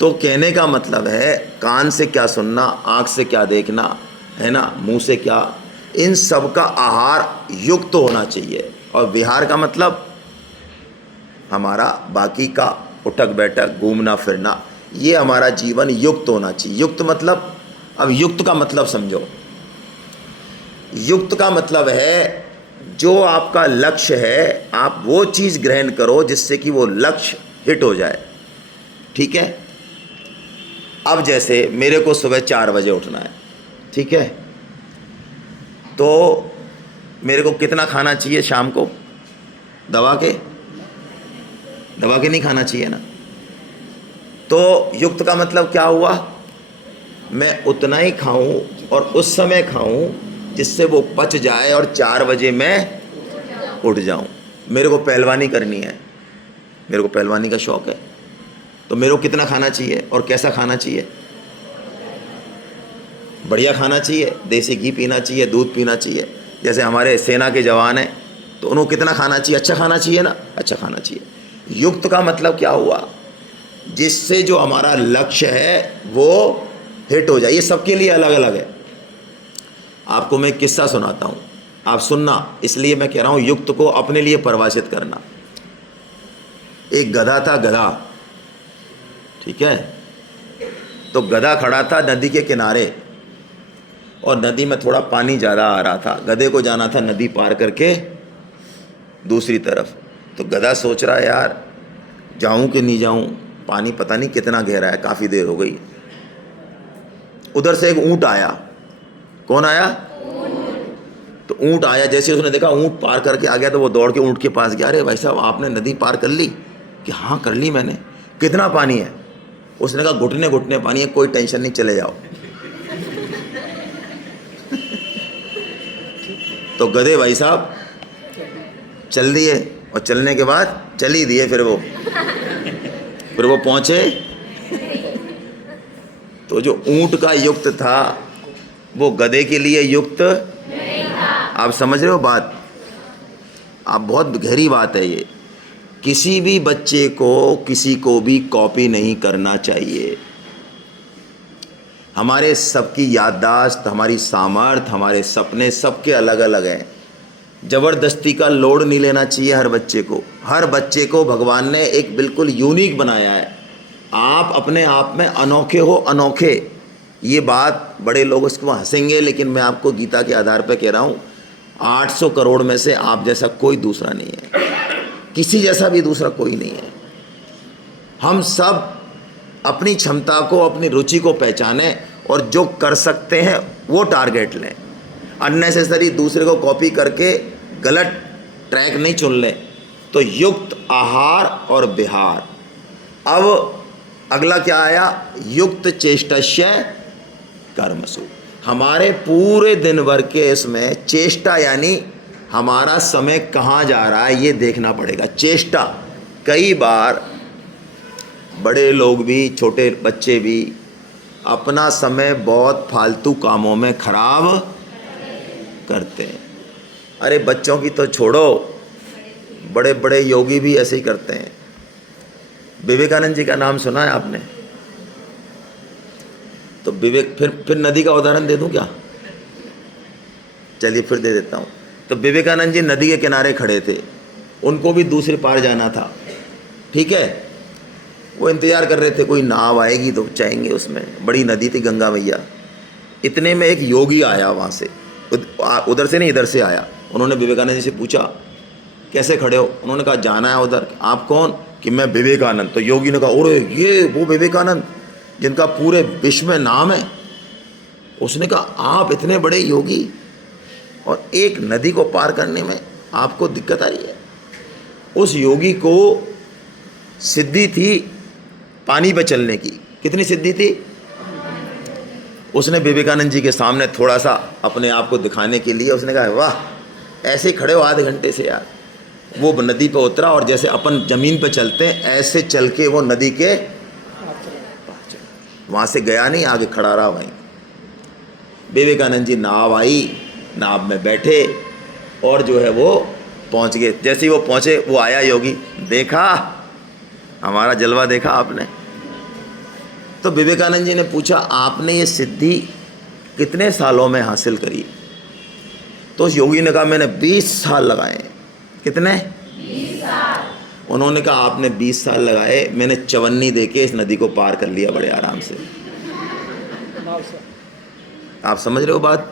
तो कहने का मतलब है कान से क्या सुनना, आँख से क्या देखना, है ना, मुंह से क्या, इन सब का आहार युक्त होना चाहिए। और विहार का मतलब हमारा बाकी का उठक बैठक घूमना फिरना, ये हमारा जीवन युक्त होना चाहिए। युक्त मतलब, अब युक्त का मतलब समझो। युक्त का मतलब है जो आपका लक्ष्य है आप वो चीज़ ग्रहण करो जिससे कि वो लक्ष्य हिट हो जाए। ठीक है? अब जैसे मेरे को सुबह 4 बजे उठना है, ठीक है, तो मेरे को कितना खाना चाहिए शाम को? दबा के नहीं खाना चाहिए ना। तो युक्त का मतलब क्या हुआ? मैं उतना ही खाऊं और उस समय खाऊं जिससे वो पच जाए और 4 बजे मैं उठ जाऊं। मेरे को पहलवानी करनी है, मेरे को पहलवानी का शौक़ है, तो मेरे को कितना खाना चाहिए और कैसा खाना चाहिए? बढ़िया खाना चाहिए, देसी घी पीना चाहिए, दूध पीना चाहिए। जैसे हमारे सेना के जवान हैं तो उनको कितना खाना चाहिए? अच्छा खाना चाहिए ना, अच्छा खाना चाहिए। युक्त का मतलब क्या हुआ? जिससे जो हमारा लक्ष्य है वो हिट हो जाए। ये सबके लिए अलग अलग है। आपको मैं किस्सा सुनाता हूँ, आप सुनना, इसलिए मैं कह रहा हूँ युक्त को अपने लिए परिभाषित करना। एक गधा था, गधा, ठीक है, तो गधा खड़ा था नदी के किनारे और नदी में थोड़ा पानी ज़्यादा आ रहा था। गधे को जाना था नदी पार करके दूसरी तरफ। तो गधा सोच रहा है यार जाऊं कि नहीं जाऊं, पानी पता नहीं कितना गहरा है, काफ़ी देर हो गई। उधर से एक ऊंट आया। कौन आया? तो ऊंट आया, जैसे उसने देखा ऊंट पार करके आ गया तो वो दौड़ के ऊंट के पास गया। अरे भाई साहब आपने नदी पार कर ली? कि हाँ कर ली मैंने। कितना पानी है? उसने कहा घुटने घुटने पानी है, कोई टेंशन नहीं, चले जाओ। तो गधे भाई साहब चल दिए और चलने के बाद चल ही दिए। फिर वो पहुंचे तो जो ऊंट का युक्त था वो गधे के लिए युक्त नहीं था। आप समझ रहे हो बात? आप बहुत गहरी बात है ये। किसी भी बच्चे को किसी को भी कॉपी नहीं करना चाहिए। हमारे सबकी याददाश्त, हमारी सामर्थ्य, हमारे सपने सबके अलग अलग हैं। ज़बरदस्ती का लोड नहीं लेना चाहिए हर बच्चे को। हर बच्चे को भगवान ने एक बिल्कुल यूनिक बनाया है। आप अपने आप में अनोखे हो, अनोखे। ये बात बड़े लोग उसको हंसेंगे, लेकिन मैं आपको गीता के आधार पर कह रहा हूँ 800 करोड़ में से आप जैसा कोई दूसरा नहीं है, किसी जैसा भी दूसरा कोई नहीं है। हम सब अपनी क्षमता को, अपनी रुचि को पहचानें और जो कर सकते हैं वो टारगेट लें। अननेसेसरी दूसरे को कॉपी करके गलत ट्रैक नहीं चुन लें। तो युक्त आहार और विहार। अब अगला क्या आया? युक्त चेष्टस्य कर्मसु। हमारे पूरे दिन भर के इसमें चेष्टा यानी हमारा समय कहाँ जा रहा है ये देखना पड़ेगा। चेष्टा, कई बार बड़े लोग भी, छोटे बच्चे भी अपना समय बहुत फालतू कामों में खराब करते हैं। अरे बच्चों की तो छोड़ो, बड़े बड़े योगी भी ऐसे ही करते हैं। विवेकानंद जी का नाम सुना है आपने? तो फिर नदी का उदाहरण दे दूं क्या? चलिए फिर दे देता हूँ। तो विवेकानंद जी नदी के किनारे खड़े थे, उनको भी दूसरे पार जाना था, ठीक है। वो इंतज़ार कर रहे थे कोई नाव आएगी तो जाएंगे उसमें। बड़ी नदी थी गंगा मैया। इतने में एक योगी आया वहाँ से, उधर से नहीं इधर से आया। उन्होंने विवेकानंद जी से पूछा कैसे खड़े हो? उन्होंने कहा जाना है उधर। आप कौन? कि मैं विवेकानंद। तो योगी ने कहा अरे ये वो विवेकानंद जिनका पूरे विश्व में नाम है। उसने कहा आप इतने बड़े योगी और एक नदी को पार करने में आपको दिक्कत आ रही है? उस योगी को सिद्धि थी पानी पे चलने की। कितनी सिद्धि थी? उसने विवेकानंद जी के सामने थोड़ा सा अपने आप को दिखाने के लिए उसने कहा वाह ऐसे ही खड़े हो आधे घंटे से यार। वो नदी पे उतरा और जैसे अपन ज़मीन पे चलते हैं ऐसे चल के वो नदी के वहाँ से गया नहीं, आगे खड़ा रहा वहीं। विवेकानंद जी नाव आई, नाव में बैठे और जो है वो पहुँच गए। जैसे ही वो पहुँचे वो आया योगी, देखा हमारा जलवा देखा आपने? तो विवेकानंद जी ने पूछा आपने ये सिद्धि कितने सालों में हासिल करी? तो उस योगी ने कहा मैंने 20 साल लगाए। कितने? 20 साल। उन्होंने कहा आपने 20 साल लगाए, मैंने चवन्नी दे के इस नदी को पार कर लिया बड़े आराम से। आप समझ रहे हो बात?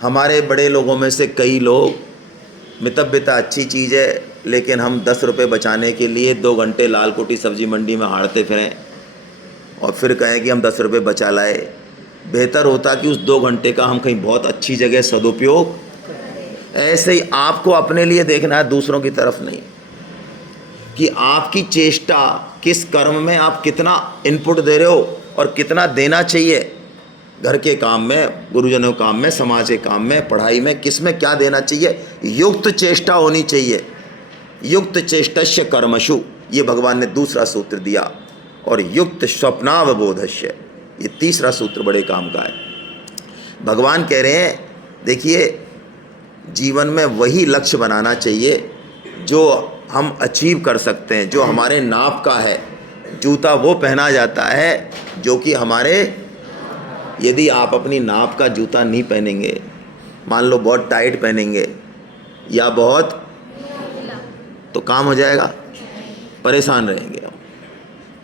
हमारे बड़े लोगों में से कई लोग मितव्यता अच्छी चीज़ है, लेकिन हम 10 रुपये बचाने के लिए 2 घंटे लाल कोठी सब्जी मंडी में हारते फिरें और फिर कहें कि हम 10 रुपये बचा लाए। बेहतर होता कि उस 2 घंटे का हम कहीं बहुत अच्छी जगह सदुपयोग। ऐसे ही आपको अपने लिए देखना है, दूसरों की तरफ नहीं, कि आपकी चेष्टा किस कर्म में आप कितना इनपुट दे रहे हो और कितना देना चाहिए। घर के काम में, गुरुजनों के काम में, समाज के काम में, पढ़ाई में, किस में क्या देना चाहिए। युक्त चेष्टा होनी चाहिए। युक्त चेष्टस्य कर्मशु, ये भगवान ने दूसरा सूत्र दिया। और युक्त स्वप्नावबोधस्य, ये तीसरा सूत्र बड़े काम का है। भगवान कह रहे हैं देखिए जीवन में वही लक्ष्य बनाना चाहिए जो हम अचीव कर सकते हैं, जो हमारे नाप का है। जूता वो पहना जाता है जो कि हमारे, यदि आप अपनी नाप का जूता नहीं पहनेंगे, मान लो बहुत टाइट पहनेंगे या बहुत, तो काम हो जाएगा, परेशान रहेंगे हम।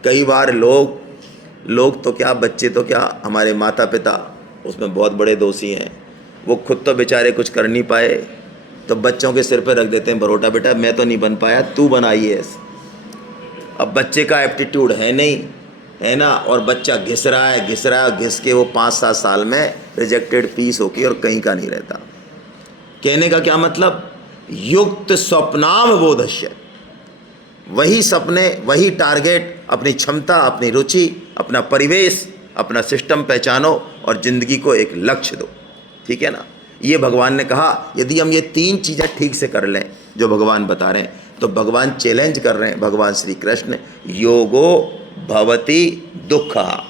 कई बार लोग तो क्या, बच्चे तो क्या, हमारे माता पिता उसमें बहुत बड़े दोषी हैं। वो खुद तो बेचारे कुछ कर नहीं पाए तो बच्चों के सिर पे रख देते हैं बरोटा, बेटा मैं तो नहीं बन पाया तू बन IAS। अब बच्चे का एप्टीट्यूड है नहीं, है ना, और बच्चा घिस रहा है घिस के वो 5-7 साल में रिजेक्टेड पीस होके और कहीं का नहीं रहता। कहने का क्या मतलब? युक्त स्वप्नावबोधस्य, वही सपने, वही टारगेट, अपनी क्षमता, अपनी रुचि, अपना परिवेश, अपना सिस्टम पहचानो और ज़िंदगी को एक लक्ष्य दो। ठीक है ना? ये भगवान ने कहा यदि हम ये 3 चीज़ें ठीक से कर लें जो भगवान बता रहे हैं, तो भगवान चैलेंज कर रहे हैं, भगवान श्री कृष्ण, योगो भवति दुःखः,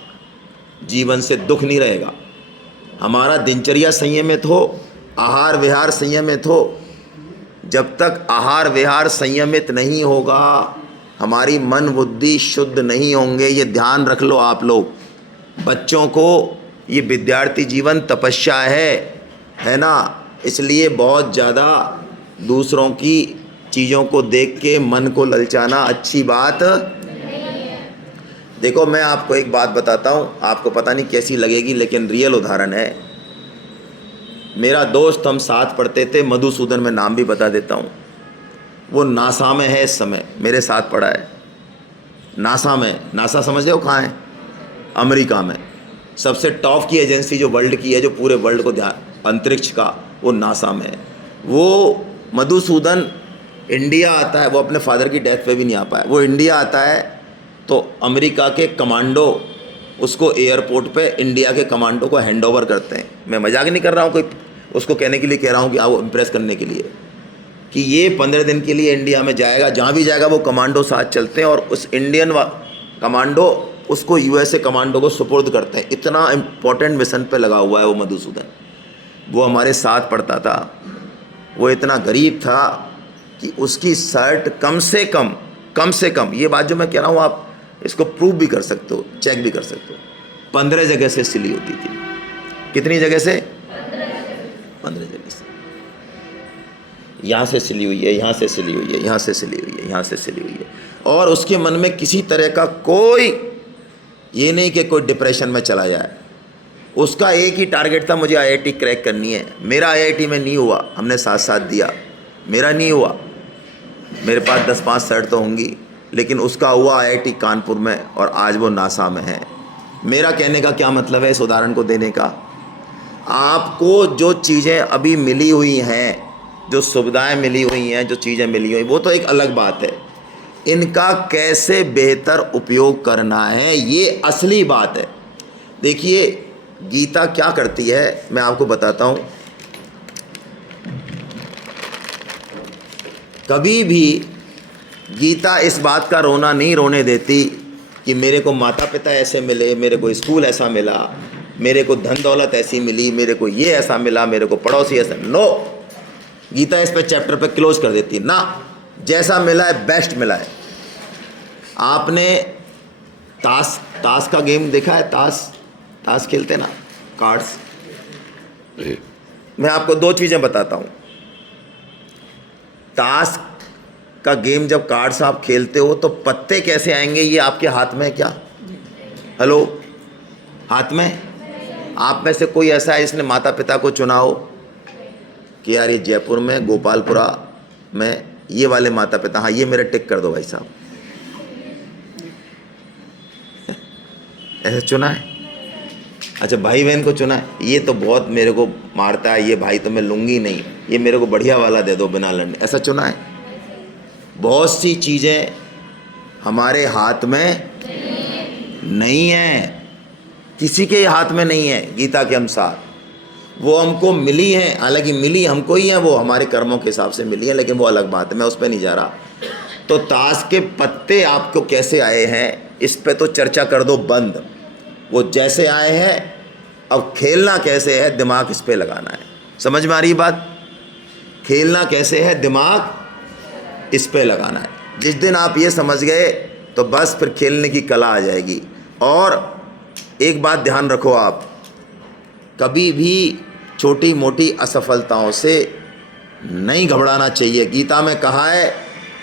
जीवन से दुख नहीं रहेगा। हमारा दिनचर्या संयमित हो, आहार विहार संयमित हो। जब तक आहार विहार संयमित नहीं होगा, हमारी मन बुद्धि शुद्ध नहीं होंगे। ये ध्यान रख लो आप लोग। बच्चों को ये विद्यार्थी जीवन तपस्या है ना, इसलिए बहुत ज़्यादा दूसरों की चीज़ों को देख के मन को ललचाना अच्छी बात नहीं है। देखो मैं आपको एक बात बताता हूँ, आपको पता नहीं कैसी लगेगी लेकिन रियल उदाहरण है। मेरा दोस्त, हम साथ पढ़ते थे, मधुसूदन, मैं नाम भी बता देता हूँ। वो नासा में है इस समय, मेरे साथ पढ़ा है नासा में। नासा समझ रहे हो कहाँ है? अमेरिका में। सबसे टॉप की एजेंसी जो वर्ल्ड की है, जो पूरे वर्ल्ड को ध्यान, अंतरिक्ष का, वो नासा में है। वो मधुसूदन इंडिया आता है, वो अपने फादर की डेथ पे भी नहीं आ पाया। वो इंडिया आता है तो अमेरिका के कमांडो उसको एयरपोर्ट पे इंडिया के कमांडो को हैंड ओवर करते हैं। मैं मजाक नहीं कर रहा हूँ, कोई उसको कहने के लिए कह रहा हूँ कि आओ इम्प्रेस करने के लिए, कि ये 15 दिन के लिए इंडिया में जाएगा। जहाँ भी जाएगा वो कमांडो साथ चलते हैं और उस इंडियन कमांडो उसको USA कमांडो को सुपुर्द करते हैं। इतना इम्पोर्टेंट मिशन पे लगा हुआ है वो मधुसूदन। वो हमारे साथ पढ़ता था। वो इतना गरीब था कि उसकी शर्ट कम से कम, ये बात जो मैं कह रहा हूँ आप इसको प्रूव भी कर सकते हो, चेक भी कर सकते हो, 15 जगह से सिली होती थी। कितनी जगह से? 15 जगह से। यहाँ से सिली हुई है, यहाँ से सिली हुई है, यहाँ से सिली हुई है, यहाँ से सिली हुई है, और उसके मन में किसी तरह का कोई ये नहीं कि कोई डिप्रेशन में चला जाए। उसका एक ही टारगेट था, मुझे आईआईटी क्रैक करनी है। मेरा आईआईटी में नहीं हुआ, हमने साथ साथ दिया, मेरा नहीं हुआ, मेरे पास 10-5 सर्ट तो होंगी, लेकिन उसका हुआ आईआईटी कानपुर में, और आज वो नासा में है। मेरा कहने का क्या मतलब है इस उदाहरण को देने का, आपको जो चीज़ें अभी मिली हुई हैं, जो सुविधाएं मिली हुई हैं, जो चीज़ें मिली हुई, वो तो एक अलग बात है, इनका कैसे बेहतर उपयोग करना है, ये असली बात है। देखिए गीता क्या करती है, मैं आपको बताता हूँ। कभी भी गीता इस बात का रोना नहीं रोने देती कि मेरे को माता पिता ऐसे मिले, मेरे को स्कूल ऐसा मिला, मेरे को धन दौलत ऐसी मिली, मेरे को ये ऐसा मिला, मेरे को पड़ोसी ऐसा। नो, गीता इस पे चैप्टर पे क्लोज कर देती है ना, जैसा मिला है बेस्ट मिला है। आपने ताश का गेम देखा है? ताश खेलते ना, कार्ड्स। मैं आपको 2 चीज़ें बताता हूँ। ताश का गेम जब कार्ड्स आप खेलते हो तो पत्ते कैसे आएंगे, ये आपके हाथ में है क्या? हेलो, हाथ में? आप में से कोई ऐसा है जिसने माता पिता को चुना हो कि यार ये जयपुर में गोपालपुरा में ये वाले माता पिता, हाँ ये मेरा टिक कर दो भाई साहब, ऐसे चुना है? अच्छा, भाई बहन को चुना है, ये तो बहुत मेरे को मारता है, ये भाई तो मैं लूँगी नहीं, ये मेरे को बढ़िया वाला दे दो बिना लड़ने, ऐसा चुना है? बहुत सी चीज़ें हमारे हाथ में नहीं है, किसी के हाथ में नहीं है। गीता के अनुसार वो हमको मिली है, हालांकि मिली हमको ही है, वो हमारे कर्मों के हिसाब से मिली है, लेकिन वो अलग बात है, मैं उस पर नहीं जा रहा। तो ताश के पत्ते आपको कैसे आए हैं, इस पे तो चर्चा कर दो बंद। वो जैसे आए हैं, अब खेलना कैसे है, दिमाग इस पे लगाना है। समझ में आ रही बात? खेलना कैसे है, दिमाग इस पे लगाना है। जिस दिन आप ये समझ गए तो बस फिर खेलने की कला आ जाएगी। और एक बात ध्यान रखो, आप कभी भी छोटी मोटी असफलताओं से नहीं घबराना चाहिए। गीता में कहा है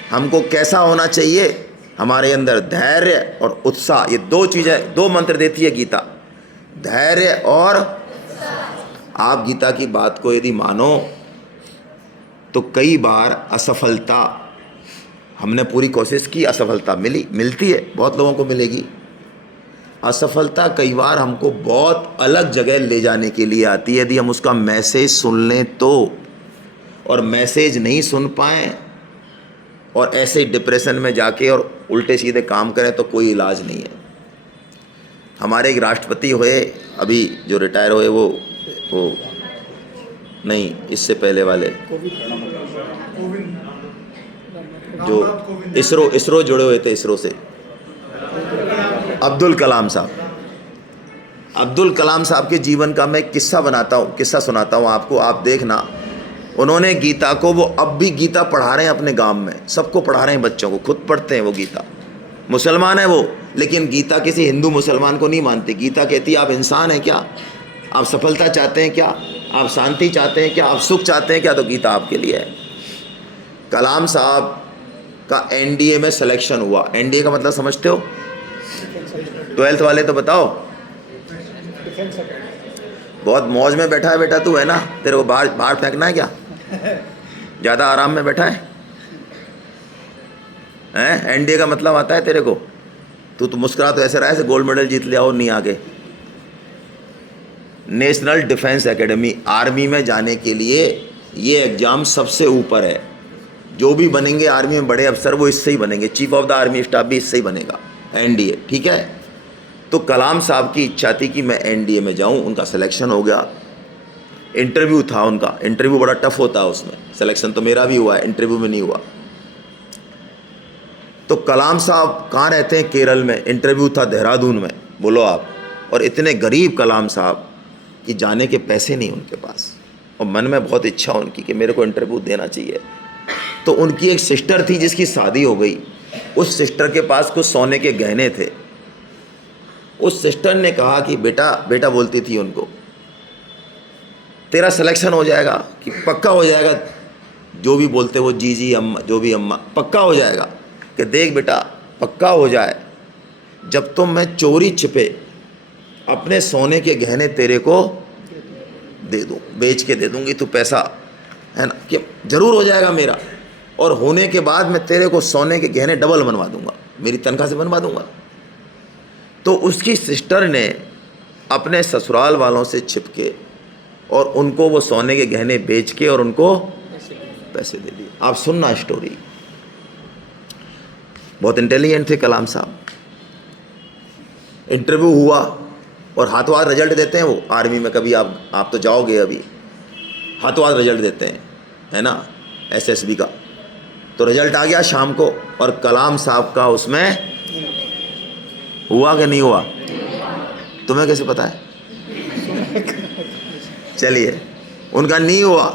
हमको कैसा होना चाहिए, हमारे अंदर धैर्य और उत्साह, ये 2 चीज़ें, 2 मंत्र देती है गीता, धैर्य और। आप गीता की बात को यदि मानो तो कई बार असफलता, हमने पूरी कोशिश की, असफलता मिलती है, बहुत लोगों को मिलेगी। असफलता कई बार हमको बहुत अलग जगह ले जाने के लिए आती है, यदि हम उसका मैसेज सुन लें तो। और मैसेज नहीं सुन पाएँ और ऐसे डिप्रेशन में जाके और उल्टे सीधे काम करें तो कोई इलाज नहीं है। हमारे एक राष्ट्रपति हुए अभी जो रिटायर हुए, वो नहीं, इससे पहले वाले जो इसरो जुड़े हुए थे, इसरो से, अब्दुल कलाम साहब। अब्दुल कलाम साहब के जीवन का मैं किस्सा सुनाता हूँ आपको, आप देखना। उन्होंने गीता को, वो अब भी गीता पढ़ा रहे हैं अपने गांव में, सबको पढ़ा रहे हैं, बच्चों को, खुद पढ़ते हैं वो गीता। मुसलमान है वो, लेकिन गीता किसी हिंदू मुसलमान को नहीं मानती। गीता कहती है आप इंसान हैं क्या, आप सफलता चाहते हैं क्या, आप शांति चाहते हैं क्या, आप सुख चाहते हैं क्या, तो गीता आपके लिए है। कलाम साहब का एनडीए में सिलेक्शन हुआ। एनडीए का मतलब समझते हो? 12th वाले तो बताओ। बहुत मौज में बैठा है बेटा तू, है ना? तेरे को बाहर फेंकना है क्या? ज़्यादा आराम में बैठा है? एनडीए का मतलब आता है तेरे को? तू तो मुस्कुरा तो ऐसे रहा है गोल्ड मेडल जीत लिया हो, नहीं आगे। नेशनल डिफेंस एकेडमी, आर्मी में जाने के लिए ये एग्ज़ाम सबसे ऊपर है। जो भी बनेंगे आर्मी में बड़े अफसर, वो इससे ही बनेंगे, chief of the army staff भी इससे ही बनेगा, एनडीए, ठीक है? तो कलाम साहब की इच्छा थी कि मैं एनडीए में जाऊं, उनका सिलेक्शन हो गया। इंटरव्यू था उनका, इंटरव्यू बड़ा टफ होता है उसमें, सिलेक्शन तो मेरा भी हुआ है, इंटरव्यू में नहीं हुआ। तो कलाम साहब कहाँ रहते हैं? केरल में। इंटरव्यू था देहरादून में, बोलो आप। और इतने गरीब कलाम साहब कि जाने के पैसे नहीं उनके पास, और मन में बहुत इच्छा उनकी कि मेरे को इंटरव्यू देना चाहिए। तो उनकी एक सिस्टर थी जिसकी शादी हो गई, उस सिस्टर के पास कुछ सोने के गहने थे। उस सिस्टर ने कहा कि बेटा, बेटा बोलती थी उनको, तेरा सिलेक्शन हो जाएगा, कि पक्का हो जाएगा, जो भी बोलते वो जी जी अम्मा, जो भी अम्मा, पक्का हो जाएगा कि देख बेटा, पक्का हो जाए, जब तो मैं चोरी छिपे अपने सोने के गहने तेरे को दे दूँ, बेच के दे दूँगी, तो पैसा है ना कि जरूर हो जाएगा मेरा, और होने के बाद मैं तेरे को सोने के गहने डबल बनवा दूंगा, मेरी तनख्वाह से बनवा दूंगा। तो उसकी सिस्टर ने अपने ससुराल वालों से छिपके और उनको वो सोने के गहने बेच के और उनको पैसे दे दिए। आप सुनना स्टोरी, बहुत इंटेलिजेंट थे कलाम साहब। इंटरव्यू हुआ और हाथों हाथ रिजल्ट देते हैं वो आर्मी में, कभी आप तो जाओगे अभी, हाथों हाथ रिजल्ट देते हैं, है ना, एसएसबी का। तो रिजल्ट आ गया शाम को, और कलाम साहब का उसमें हुआ कि नहीं हुआ? तुम्हें कैसे पता है? चलिए, उनका नहीं हुआ,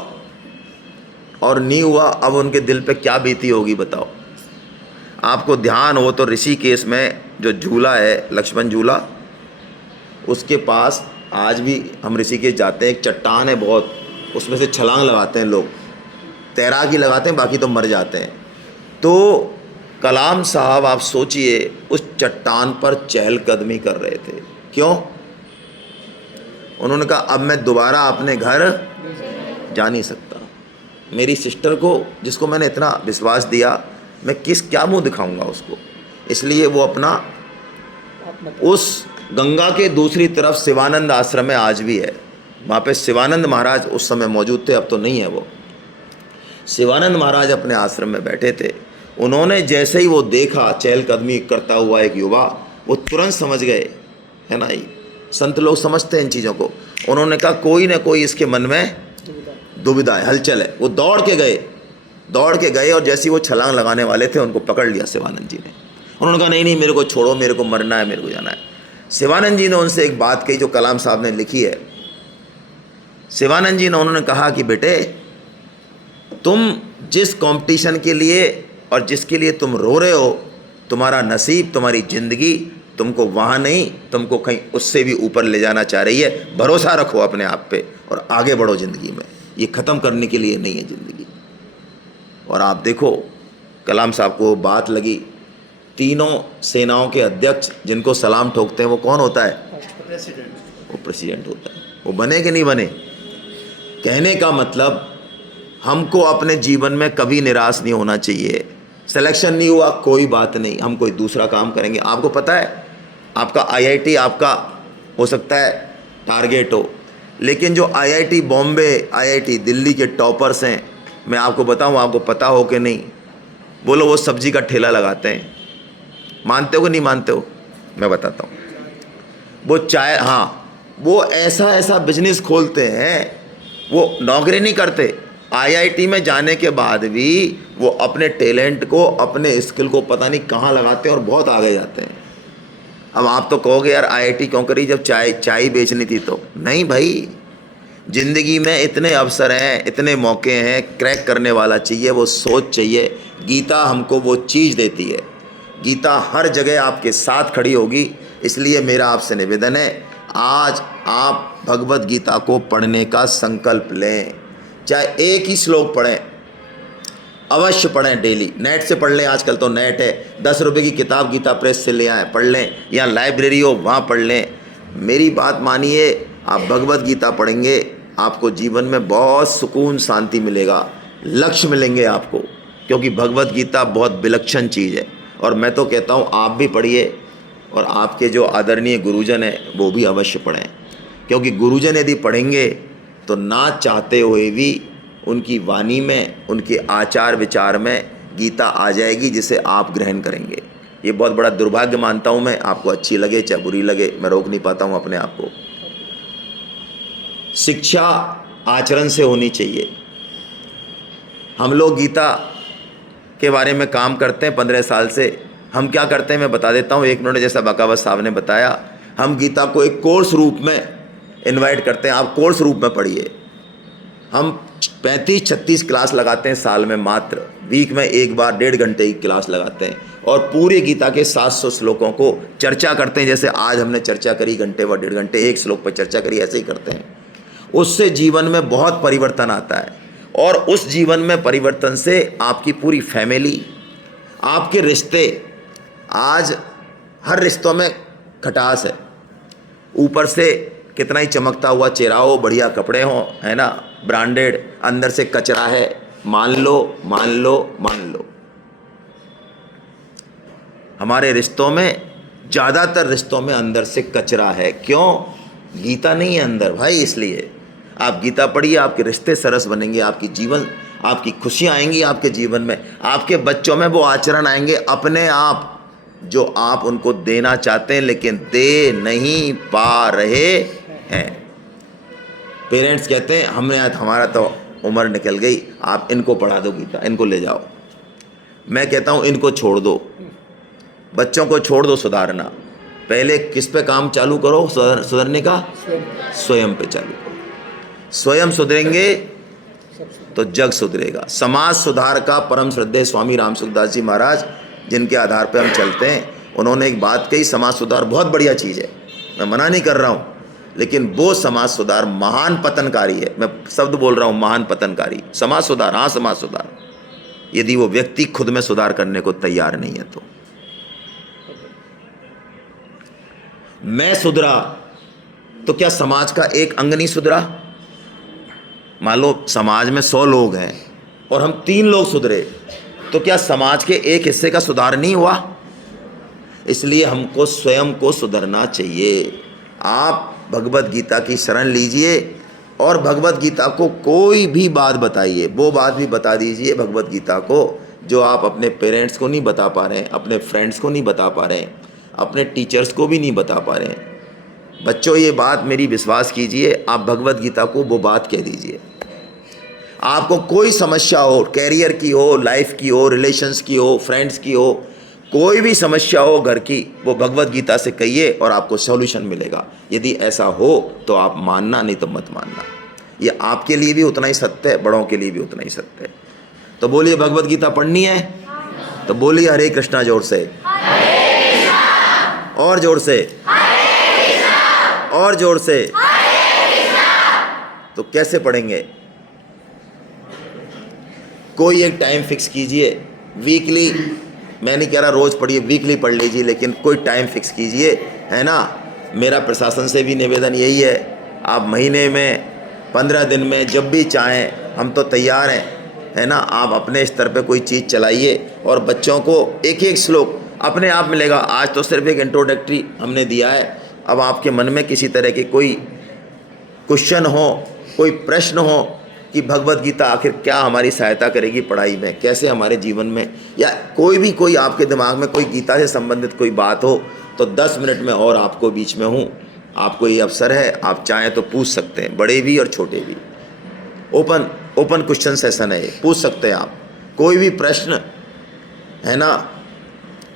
और नहीं हुआ, अब उनके दिल पे क्या बीती होगी बताओ। आपको ध्यान हो तो ऋषिकेश में जो झूला है, लक्ष्मण झूला, उसके पास आज भी हम ऋषिकेश जाते हैं, एक चट्टान है बहुत, उसमें से छलांग लगाते हैं लोग, तैराकी लगाते हैं, बाकी तो मर जाते हैं। तो कलाम साहब आप सोचिए, उस चट्टान पर चहलकदमी कर रहे थे। क्यों? उन्होंने कहा अब मैं दोबारा अपने घर जा नहीं सकता। मेरी सिस्टर को, जिसको मैंने इतना विश्वास दिया, मैं क्या मुंह दिखाऊंगा उसको। इसलिए वो अपना उस गंगा के दूसरी तरफ शिवानंद आश्रम में आज भी है, वहाँ पे शिवानंद महाराज उस समय मौजूद थे, अब तो नहीं है वो। शिवानंद महाराज अपने आश्रम में बैठे थे। उन्होंने जैसे ही वो देखा चहलकदमी करता हुआ एक युवा, वो तुरंत समझ गए, है ना, ये संत लोग समझते हैं इन चीज़ों को। उन्होंने कहा कोई ना कोई इसके मन में दुविधा है, हलचल है। वो दौड़ के गए और जैसे ही वो छलांग लगाने वाले थे, उनको पकड़ लिया शिवानंद जी ने। उन्होंने कहा नहीं नहीं, मेरे को छोड़ो, मेरे को मरना है, मेरे को जाना है। शिवानंद जी ने उनसे एक बात कही जो कलाम साहब ने लिखी है। शिवानंद जी ने उन्होंने कहा कि बेटे, तुम जिस कंपटीशन के लिए और जिसके लिए तुम रो रहे हो, तुम्हारा नसीब, तुम्हारी ज़िंदगी तुमको वहाँ नहीं, तुमको कहीं उससे भी ऊपर ले जाना चाह रही है। भरोसा रखो अपने आप पे और आगे बढ़ो ज़िंदगी में। ये ख़त्म करने के लिए नहीं है ज़िंदगी। और आप देखो, कलाम साहब को बात लगी। तीनों सेनाओं के अध्यक्ष जिनको सलाम ठोकते हैं वो कौन होता है? वो प्रेसिडेंट होता है। वो बने कि नहीं बने? कहने का मतलब, हमको अपने जीवन में कभी निराश नहीं होना चाहिए। सिलेक्शन नहीं हुआ, कोई बात नहीं, हम कोई दूसरा काम करेंगे। आपको पता है, आपका आईआईटी आपका हो सकता है टारगेट हो, लेकिन जो आईआईटी बॉम्बे, आईआईटी दिल्ली के टॉपर्स हैं, मैं आपको बताऊं, आपको पता हो कि नहीं, बोलो, वो सब्जी का ठेला लगाते हैं। मानते हो कि नहीं मानते हो? मैं बताता हूँ। वो चाय, हाँ, वो ऐसा बिजनेस खोलते हैं, वो नौकरी नहीं करते। आईआईटी में जाने के बाद भी वो अपने टैलेंट को, अपने स्किल को पता नहीं कहाँ लगाते हैं और बहुत आगे जाते हैं। अब आप तो कहोगे यार आईआईटी क्यों करी जब चाय बेचनी थी? तो नहीं भाई, ज़िंदगी में इतने अवसर हैं, इतने मौके हैं, क्रैक करने वाला चाहिए, वो सोच चाहिए। गीता हमको वो चीज़ देती है। गीता हर जगह आपके साथ खड़ी होगी। इसलिए मेरा आपसे निवेदन है, आज आप भगवत गीता को पढ़ने का संकल्प लें। चाहे एक ही श्लोक पढ़ें, अवश्य पढ़ें डेली। नेट से पढ़ लें, आजकल तो नेट है, 10 रुपये की किताब गीता प्रेस से ले आएँ, पढ़ लें, या लाइब्रेरी हो वहाँ पढ़ लें। मेरी बात मानिए, आप भगवत गीता पढ़ेंगे, आपको जीवन में बहुत सुकून, शांति मिलेगा, लक्ष्य मिलेंगे आपको, क्योंकि भगवत गीता बहुत विलक्षण चीज़ है। और मैं तो कहता हूँ आप भी पढ़िए, और आपके जो आदरणीय गुरुजन हैं वो भी अवश्य पढ़ें, क्योंकि गुरुजन यदि पढ़ेंगे तो ना चाहते हुए भी उनकी वाणी में, उनके आचार विचार में गीता आ जाएगी, जिसे आप ग्रहण करेंगे। ये बहुत बड़ा दुर्भाग्य मानता हूँ मैं, आपको अच्छी लगे चाहे बुरी लगे, मैं रोक नहीं पाता हूँ अपने आप को। शिक्षा आचरण से होनी चाहिए। हम लोग गीता के बारे में काम करते हैं 15 साल से। हम क्या करते हैं मैं बता देता हूँ, 1 मिनट, जैसा बकावत साहब ने बताया। हम गीता को एक कोर्स रूप में इनवाइट करते हैं, आप कोर्स रूप में पढ़िए। हम 35-36 क्लास लगाते हैं साल में, मात्र वीक में एक बार 1.5 घंटे की क्लास लगाते हैं, और पूरे गीता के 700 श्लोकों को चर्चा करते हैं। जैसे आज हमने चर्चा करी घंटे व 1.5 घंटे एक श्लोक पर चर्चा करी, ऐसे ही करते हैं। उससे जीवन में बहुत परिवर्तन आता है। और उस जीवन में परिवर्तन से आपकी पूरी फैमिली, आपके रिश्ते, आज हर रिश्तों में खटास है, ऊपर से कितना ही चमकता हुआ चेहरा हो, बढ़िया कपड़े हों, है ना, ब्रांडेड, अंदर से कचरा है। मान लो मान लो मान लो, हमारे रिश्तों में, ज़्यादातर रिश्तों में अंदर से कचरा है। क्यों? गीता नहीं है अंदर भाई। इसलिए आप गीता पढ़िए, आपके रिश्ते सरस बनेंगे, आपकी जीवन, आपकी खुशियाँ आएंगी आपके जीवन में, आपके बच्चों में वो आचरण आएंगे अपने आप जो आप उनको देना चाहते हैं लेकिन दे नहीं पा रहे हैं। पेरेंट्स कहते हैं हमने, हमारा तो उम्र निकल गई, आप इनको पढ़ा दो गीता, इनको ले जाओ। मैं कहता हूँ इनको छोड़ दो, बच्चों को छोड़ दो सुधारना। पहले किस पे काम चालू करो सुधरने का? स्वयं पे चालू करो। स्वयं सुधरेंगे तो जग सुधरेगा। समाज सुधार का परम श्रद्धेय स्वामी राम सुखदास जी महाराज, जिनके आधार पे हम चलते हैं, उन्होंने एक बात कही, समाज सुधार बहुत बढ़िया चीज़ है, मैं मना नहीं कर रहा हूँ, लेकिन वो समाज सुधार महान पतनकारी है। मैं शब्द बोल रहा हूँ, महान पतनकारी। समाज सुधार, हाँ समाज सुधार, यदि वो व्यक्ति खुद में सुधार करने को तैयार नहीं है तो। मैं सुधरा तो क्या समाज का एक अंग नहीं सुधरा? मान लो समाज में 100 लोग हैं और हम 3 लोग सुधरे, तो क्या समाज के एक हिस्से का सुधार नहीं हुआ? इसलिए हमको स्वयं को सुधरना चाहिए। आप भगवत गीता की शरण लीजिए और भगवत गीता को कोई भी बात बताइए, वो बात भी बता दीजिए भगवत गीता को जो आप अपने पेरेंट्स को नहीं बता पा रहे हैं, अपने फ्रेंड्स को नहीं बता पा रहे हैं, अपने टीचर्स को भी नहीं बता पा रहे हैं। बच्चों, ये बात मेरी विश्वास कीजिए, आप भगवत गीता को वो बात कह दीजिए। आपको कोई समस्या हो, कैरियर की हो, लाइफ की हो, रिलेशंस की हो, फ्रेंड्स की हो, कोई भी समस्या हो घर की, वो भगवत गीता से कहिए और आपको सॉल्यूशन मिलेगा। यदि ऐसा हो तो आप मानना, नहीं तो मत मानना। ये आपके लिए भी उतना ही सत्य है, बड़ों के लिए भी उतना ही सत्य है। तो बोलिए भगवत गीता पढ़नी है तो बोलिए हरे कृष्णा जोर से, और जोर से, और जोर से। तो कैसे पढ़ेंगे? कोई एक टाइम फिक्स कीजिए, वीकली, मैं नहीं कह रहा रोज पढ़िए, वीकली पढ़ लीजिए, लेकिन कोई टाइम फिक्स कीजिए, है ना। मेरा प्रशासन से भी निवेदन यही है, आप महीने में, 15 दिन में, जब भी चाहें, हम तो तैयार हैं, है ना। आप अपने स्तर पे कोई चीज़ चलाइए और बच्चों को एक एक श्लोक अपने आप मिलेगा। आज तो सिर्फ एक इंट्रोडक्टरी हमने दिया है, अब आपके मन में किसी तरह के कोई क्वेश्चन हो, कोई प्रश्न हो कि भगवत गीता आखिर क्या हमारी सहायता करेगी पढ़ाई में, कैसे हमारे जीवन में, या कोई आपके दिमाग में कोई गीता से संबंधित कोई बात हो, तो 10 मिनट में और आपको बीच में हूँ, आपको ये अवसर है, आप चाहें तो पूछ सकते हैं, बड़े भी और छोटे भी। ओपन क्वेश्चन सेशन है, पूछ सकते हैं आप कोई भी प्रश्न, है ना।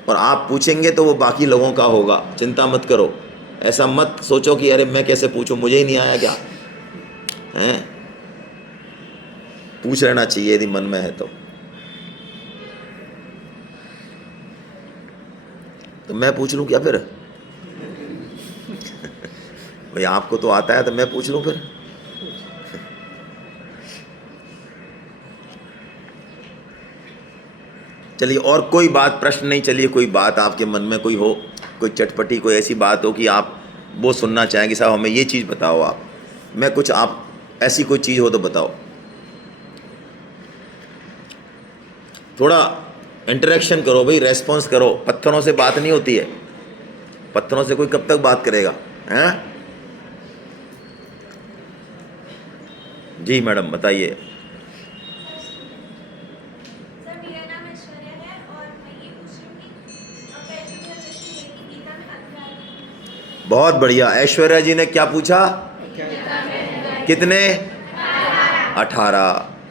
और आप पूछेंगे तो वो बाकी लोगों का होगा, चिंता मत करो। ऐसा मत सोचो कि अरे मैं कैसे पूछूं, मुझे ही नहीं आया क्या, हैं। पूछ लेना चाहिए यदि मन में है तो मैं पूछ लूं क्या फिर? भाई आपको तो आता है तो मैं पूछ लूं फिर? चलिए, और कोई बात, प्रश्न नहीं, चलिए कोई बात आपके मन में कोई हो, कोई चटपटी कोई ऐसी बात हो कि आप वो सुनना चाहेंगे, साहब हमें ये चीज़ बताओ आप, मैं कुछ, आप ऐसी कोई चीज़ हो तो बताओ। थोड़ा इंटरेक्शन करो भाई, रेस्पॉन्स करो। पत्थरों से बात नहीं होती है, पत्थरों से कोई कब तक बात करेगा, हैं? जी मैडम बताइए। बहुत बढ़िया। ऐश्वर्या जी ने क्या पूछा? कितने? 18।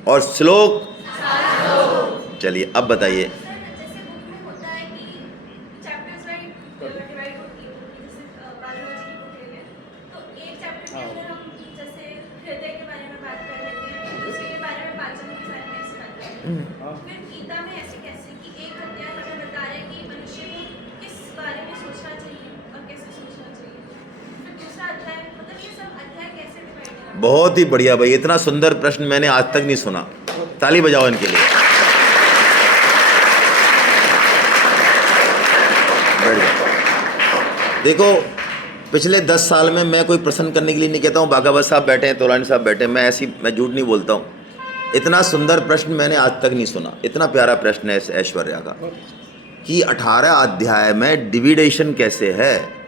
और श्लोक? चलिए अब बताइए। गीता में ऐसे कैसे कि एक अध्याय हमें बता रहा है कि मनुष्य को किस बारे में सोचना चाहिए और कैसे सोचना चाहिए, फिर दूसरा अध्याय, मतलब ये सब अध्याय कैसे डिवाइड है? बहुत ही बढ़िया भाई, इतना सुंदर प्रश्न मैंने आज तक नहीं सुना। ताली बजाओ इनके लिए। बढ़िया। देखो पिछले 10 साल में मैं कोई प्रश्न करने के लिए नहीं कहता हूँ, बाघावत साहब बैठे हैं, तोलानी साहब बैठे हैं, मैं झूठ नहीं बोलता हूँ। इतना सुंदर प्रश्न मैंने आज तक नहीं सुना। इतना प्यारा प्रश्न है ऐश्वर्या का कि 18 अध्याय में डिविडेशन कैसे है।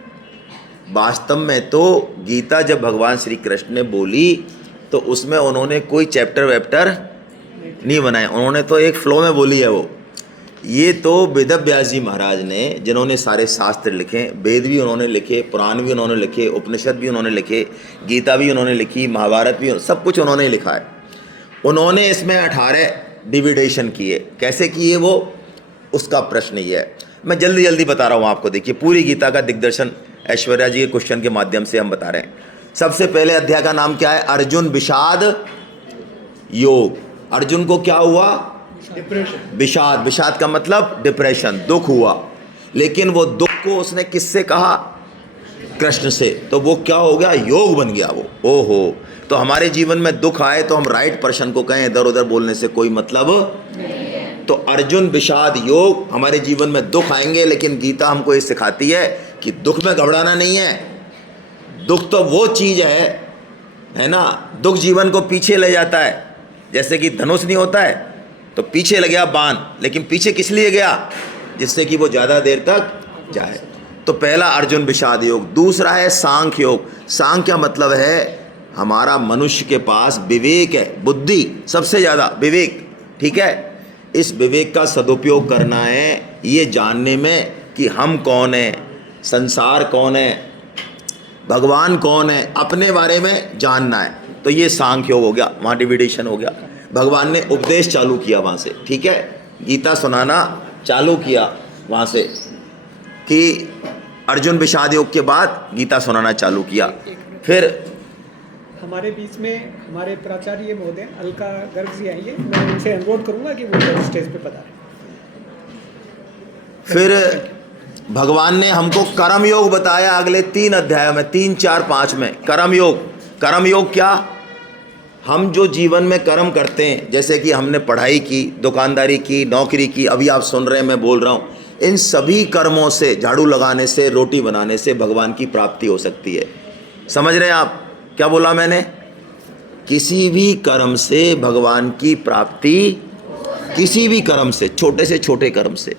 वास्तव में तो गीता जब भगवान श्री कृष्ण ने बोली तो उसमें उन्होंने कोई चैप्टर वैप्टर नहीं बनाए, उन्होंने तो एक फ्लो में बोली है वो। ये तो वेद व्यास जी महाराज ने, जिन्होंने सारे शास्त्र लिखे, वेद भी उन्होंने लिखे, पुराण भी उन्होंने लिखे, उपनिषद भी उन्होंने लिखे, गीता भी उन्होंने लिखी, महाभारत भी, सब कुछ उन्होंने लिखा है। उन्होंने इसमें 18 डिविडेशन किए। कैसे किए वो, उसका प्रश्न ही है। मैं जल्दी जल्दी बता रहा हूँ आपको। देखिए पूरी गीता का दिग्दर्शन ऐश्वर्या जी के क्वेश्चन के माध्यम से हम बता रहे हैं। सबसे पहले अध्याय का नाम क्या है, अर्जुन विषाद योग। अर्जुन को क्या हुआ, डिप्रेशन। विषाद, विषाद का मतलब डिप्रेशन, दुख हुआ। लेकिन वो दुख को उसने किससे कहा, कृष्ण से। तो वो क्या हो गया, योग बन गया वो। ओहो, तो हमारे जीवन में दुख आए तो हम राइट पर्सन को कहें, इधर उधर बोलने से कोई मतलब नहीं। तो अर्जुन विषाद योग, हमारे जीवन में दुख आएंगे, लेकिन गीता हमको ये सिखाती है कि दुख में घबराना नहीं है। दुख तो वो चीज़ है ना, दुख जीवन को पीछे ले जाता है। जैसे कि धनुष नहीं होता है तो पीछे लग गया बाण, लेकिन पीछे किस लिए गया, जिससे कि वो ज़्यादा देर तक जाए। तो पहला अर्जुन विषाद योग। दूसरा है सांख्य योग। सांख्य का मतलब है हमारा मनुष्य के पास विवेक है, बुद्धि, सबसे ज़्यादा विवेक, ठीक है। इस विवेक का सदुपयोग करना है ये जानने में कि हम कौन हैं, संसार कौन है, भगवान कौन है, अपने बारे में जानना है। तो ये सांख्य योग हो गया, वहाँ डिविडेशन हो गया। भगवान ने उपदेश चालू किया वहाँ से, ठीक है, गीता सुनाना चालू किया वहाँ से कि अर्जुन विषाद योग के बाद गीता सुनाना चालू किया। फिर हमारे बीच में हमारे प्राचार्य महोदय अलका गर्ग जी आएंगे, मैं उनसे अनुरोध करूंगा कि वो स्टेज पे पधारें। फिर भगवान ने हमको कर्म योग बताया अगले 3 अध्याय में, 3, 4, 5 में। कर्म योग, कर्म योग क्या, हम जो जीवन में कर्म करते हैं, जैसे कि हमने पढ़ाई की, दुकानदारी की, नौकरी की, अभी आप सुन रहे हैं, मैं बोल रहा हूँ, इन सभी कर्मों से, झाड़ू लगाने से, रोटी बनाने से भगवान की प्राप्ति हो सकती है। समझ रहे हैं आप क्या बोला मैंने, किसी भी कर्म से भगवान की प्राप्ति, किसी भी कर्म से, छोटे से छोटे कर्म से,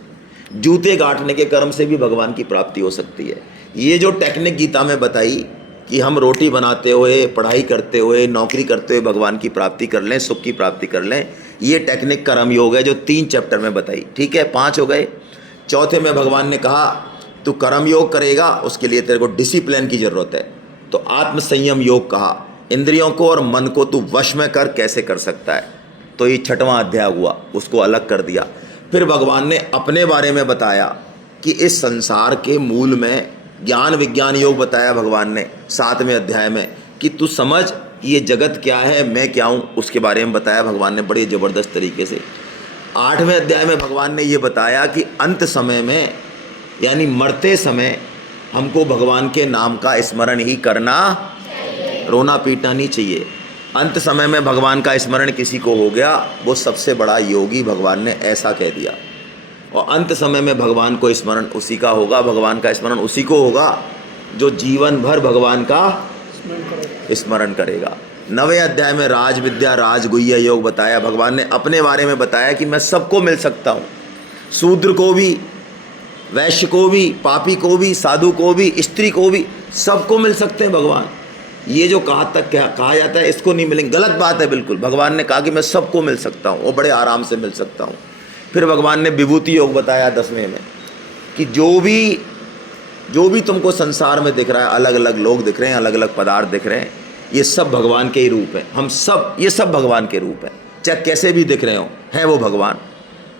जूते गांठने के कर्म से भी भगवान की प्राप्ति हो सकती है। ये जो टेक्निक गीता में बताई कि हम रोटी बनाते हुए, पढ़ाई करते हुए, नौकरी करते हुए भगवान की प्राप्ति कर लें, सुख की प्राप्ति कर लें, ये टेक्निक कर्म योग है जो 3 चैप्टर में बताई, ठीक है। 5 हो गए। चौथे में भगवान ने कहा तू कर्म योग करेगा, उसके लिए तेरे को डिसिप्लिन की ज़रूरत है, तो आत्म संयम योग कहा। इंद्रियों को और मन को तू वश में कर, कैसे कर सकता है, तो ये 6वां अध्याय हुआ, उसको अलग कर दिया। फिर भगवान ने अपने बारे में बताया कि इस संसार के मूल में ज्ञान विज्ञान योग बताया भगवान ने 7वें अध्याय में कि तू समझ ये जगत क्या है, मैं क्या हूँ, उसके बारे में बताया भगवान ने बड़े ज़बरदस्त तरीके से। 8वें अध्याय में भगवान ने ये बताया कि अंत समय में, यानी मरते समय, हमको भगवान के नाम का स्मरण ही करना, रोना पीटना नहीं चाहिए। अंत समय में भगवान का स्मरण किसी को हो गया, वो सबसे बड़ा योगी, भगवान ने ऐसा कह दिया। और अंत समय में भगवान को स्मरण उसी का होगा, भगवान का स्मरण उसी को होगा जो जीवन भर भगवान का स्मरण करेगा। 9वें अध्याय में राज विद्या राजगुह्य योग बताया। भगवान ने अपने बारे में बताया कि मैं सबको मिल सकता हूँ, शूद्र को भी, वैश्य को भी, पापी को भी, साधु को भी, स्त्री को भी, सबको मिल सकते हैं भगवान। ये जो कहा जाता है इसको नहीं मिलेंगे, गलत बात है बिल्कुल। भगवान ने कहा कि मैं सबको मिल सकता हूँ और बड़े आराम से मिल सकता हूँ। फिर भगवान ने विभूति योग बताया 10वें में कि जो भी तुमको संसार में दिख रहा है, अलग अलग लोग दिख रहे हैं, अलग अलग पदार्थ दिख रहे हैं, ये सब भगवान के ही रूप हैं। हम सब, ये सब भगवान के रूप हैं, चाहे कैसे भी दिख रहे हो, है वो भगवान,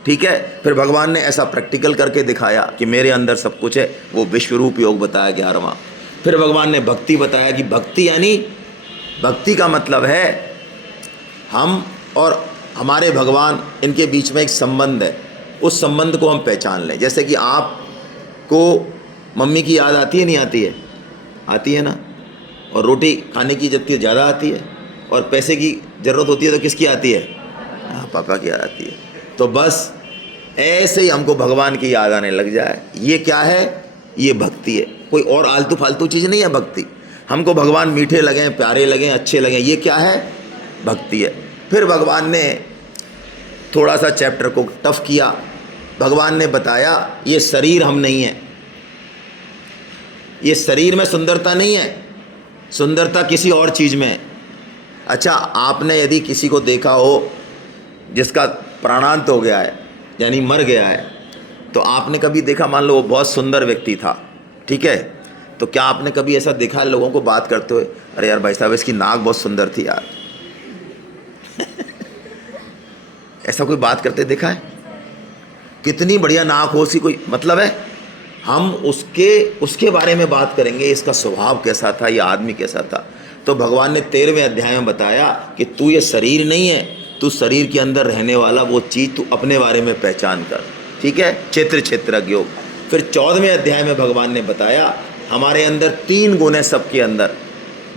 ठीक है। फिर भगवान ने ऐसा प्रैक्टिकल करके दिखाया कि मेरे अंदर सब कुछ है, वो विश्वरूप योग बताया 11वां। फिर भगवान ने भक्ति बताया कि भक्ति यानी, भक्ति का मतलब है हम और हमारे भगवान, इनके बीच में एक संबंध है, उस संबंध को हम पहचान लें। जैसे कि आपको मम्मी की याद आती है, नहीं आती है, आती है ना, और रोटी खाने की जितनी ज़्यादा आती है, और पैसे की ज़रूरत होती है तो किसकी आती है? हाँ, पापा की आती है। तो बस ऐसे ही हमको भगवान की याद आने लग जाए, ये क्या है? ये भक्ति है। कोई और आलतू फालतू चीज़ नहीं है भक्ति। हमको भगवान मीठे लगें, प्यारे लगें, अच्छे लगें, ये क्या है? भक्ति है। फिर भगवान ने थोड़ा सा चैप्टर को टफ किया। भगवान ने बताया ये शरीर हम नहीं है, ये शरीर में सुंदरता नहीं है, सुंदरता किसी और चीज़ में है। अच्छा, आपने यदि किसी को देखा हो जिसका प्राणांत हो गया है, यानी मर गया है, तो आपने कभी देखा, मान लो वो बहुत सुंदर व्यक्ति था, ठीक है, तो क्या आपने कभी ऐसा देखा है लोगों को बात करते हुए, अरे यार भाई साहब इसकी नाक बहुत सुंदर थी यार? ऐसा कोई बात करते देखा है? कितनी बढ़िया नाक हो, उसकी कोई मतलब है? हम उसके बारे में बात करेंगे, इसका स्वभाव कैसा था, ये आदमी कैसा था। तो भगवान ने 13वें अध्याय में बताया कि तू ये शरीर नहीं है, तू शरीर के अंदर रहने वाला वो चीज़ तू अपने बारे में पहचान कर, ठीक है, क्षेत्रज्ञ योग। फिर 14वें अध्याय में भगवान ने बताया हमारे अंदर 3 गुण है सबके अंदर।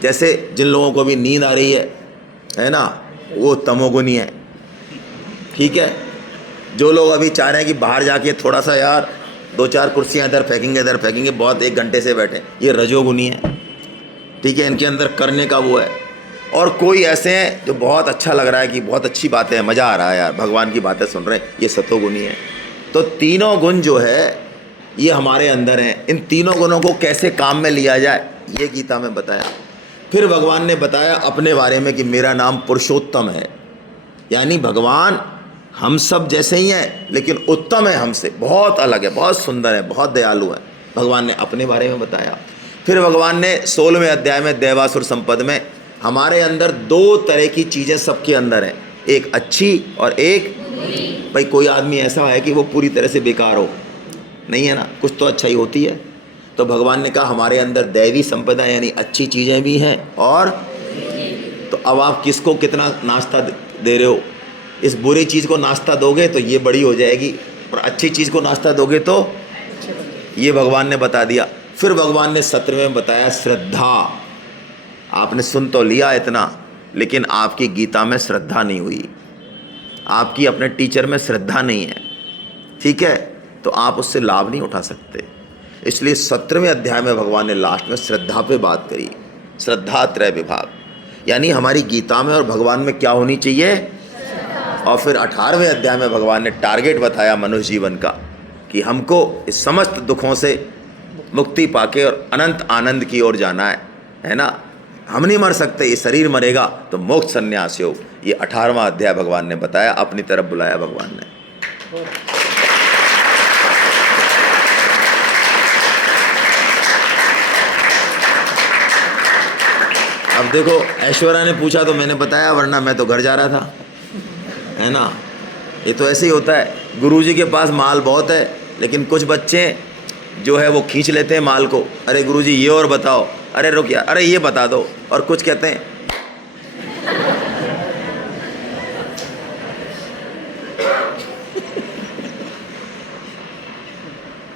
जैसे जिन लोगों को भी नींद आ रही है ना, वो तमोगुनी है, ठीक है। जो लोग अभी चाह रहे हैं कि बाहर जाके थोड़ा सा यार 2-4 कुर्सियाँ इधर फेंकेंगे, बहुत 1 घंटे से बैठे, ये रजोगुनी है, ठीक है, इनके अंदर करने का वो है। और कोई ऐसे हैं जो बहुत अच्छा लग रहा है कि बहुत अच्छी बातें हैं, मज़ा आ रहा है यार, भगवान की बातें सुन रहे हैं, ये सतोगुनी है। तो तीनों गुण जो है ये हमारे अंदर हैं। इन तीनों गुणों को कैसे काम में लिया जाए, ये गीता में बताया। फिर भगवान ने बताया अपने बारे में कि मेरा नाम पुरुषोत्तम है, यानी भगवान हम सब जैसे ही हैं लेकिन उत्तम है, हमसे बहुत अलग है, बहुत सुंदर है, बहुत दयालु है। भगवान ने अपने बारे में बताया। फिर भगवान ने 16वें अध्याय में देवासुर संपद में हमारे अंदर 2 तरह की चीज़ें सबके अंदर हैं, एक अच्छी और एक भाई कोई आदमी ऐसा है कि वो पूरी तरह से बेकार हो, नहीं है ना, कुछ तो अच्छाई होती है। तो भगवान ने कहा हमारे अंदर दैवी संपदा यानी अच्छी चीज़ें भी हैं। और तो अब आप किसको कितना नाश्ता दे रहे हो? इस बुरी चीज़ को नाश्ता दोगे तो ये बड़ी हो जाएगी, और अच्छी चीज़ को नाश्ता दोगे तो ये भगवान ने बता दिया। फिर भगवान ने 17वें में बताया श्रद्धा। आपने सुन तो लिया इतना, लेकिन आपकी गीता में श्रद्धा नहीं हुई, आपकी अपने टीचर में श्रद्धा नहीं है, ठीक है, तो आप उससे लाभ नहीं उठा सकते। इसलिए 17वें अध्याय में भगवान ने लास्ट में श्रद्धा पे बात करी, श्रद्धा त्रय विभाग, यानी हमारी गीता में और भगवान में क्या होनी चाहिए। और फिर 18वें अध्याय में भगवान ने टारगेट बताया मनुष्य जीवन का कि हमको इस समस्त दुखों से मुक्ति पाके और अनंत आनंद की ओर जाना है ना। हम नहीं मर सकते, ये शरीर मरेगा तो मोक्ष संन्यास योग, ये 18वां अध्याय भगवान ने बताया, अपनी तरफ बुलाया भगवान ने। अब देखो, ऐश्वर्या ने पूछा तो मैंने बताया, वरना मैं तो घर जा रहा था, है ना। ये तो ऐसे ही होता है, गुरुजी के पास माल बहुत है, लेकिन कुछ बच्चे जो है वो खींच लेते हैं माल को, अरे गुरुजी ये और बताओ, अरे रुक यार, अरे ये बता दो, और कुछ कहते हैं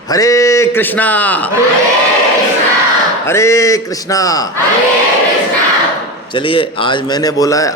हरे कृष्णा हरे कृष्णा। चलिए, आज मैंने बोला है।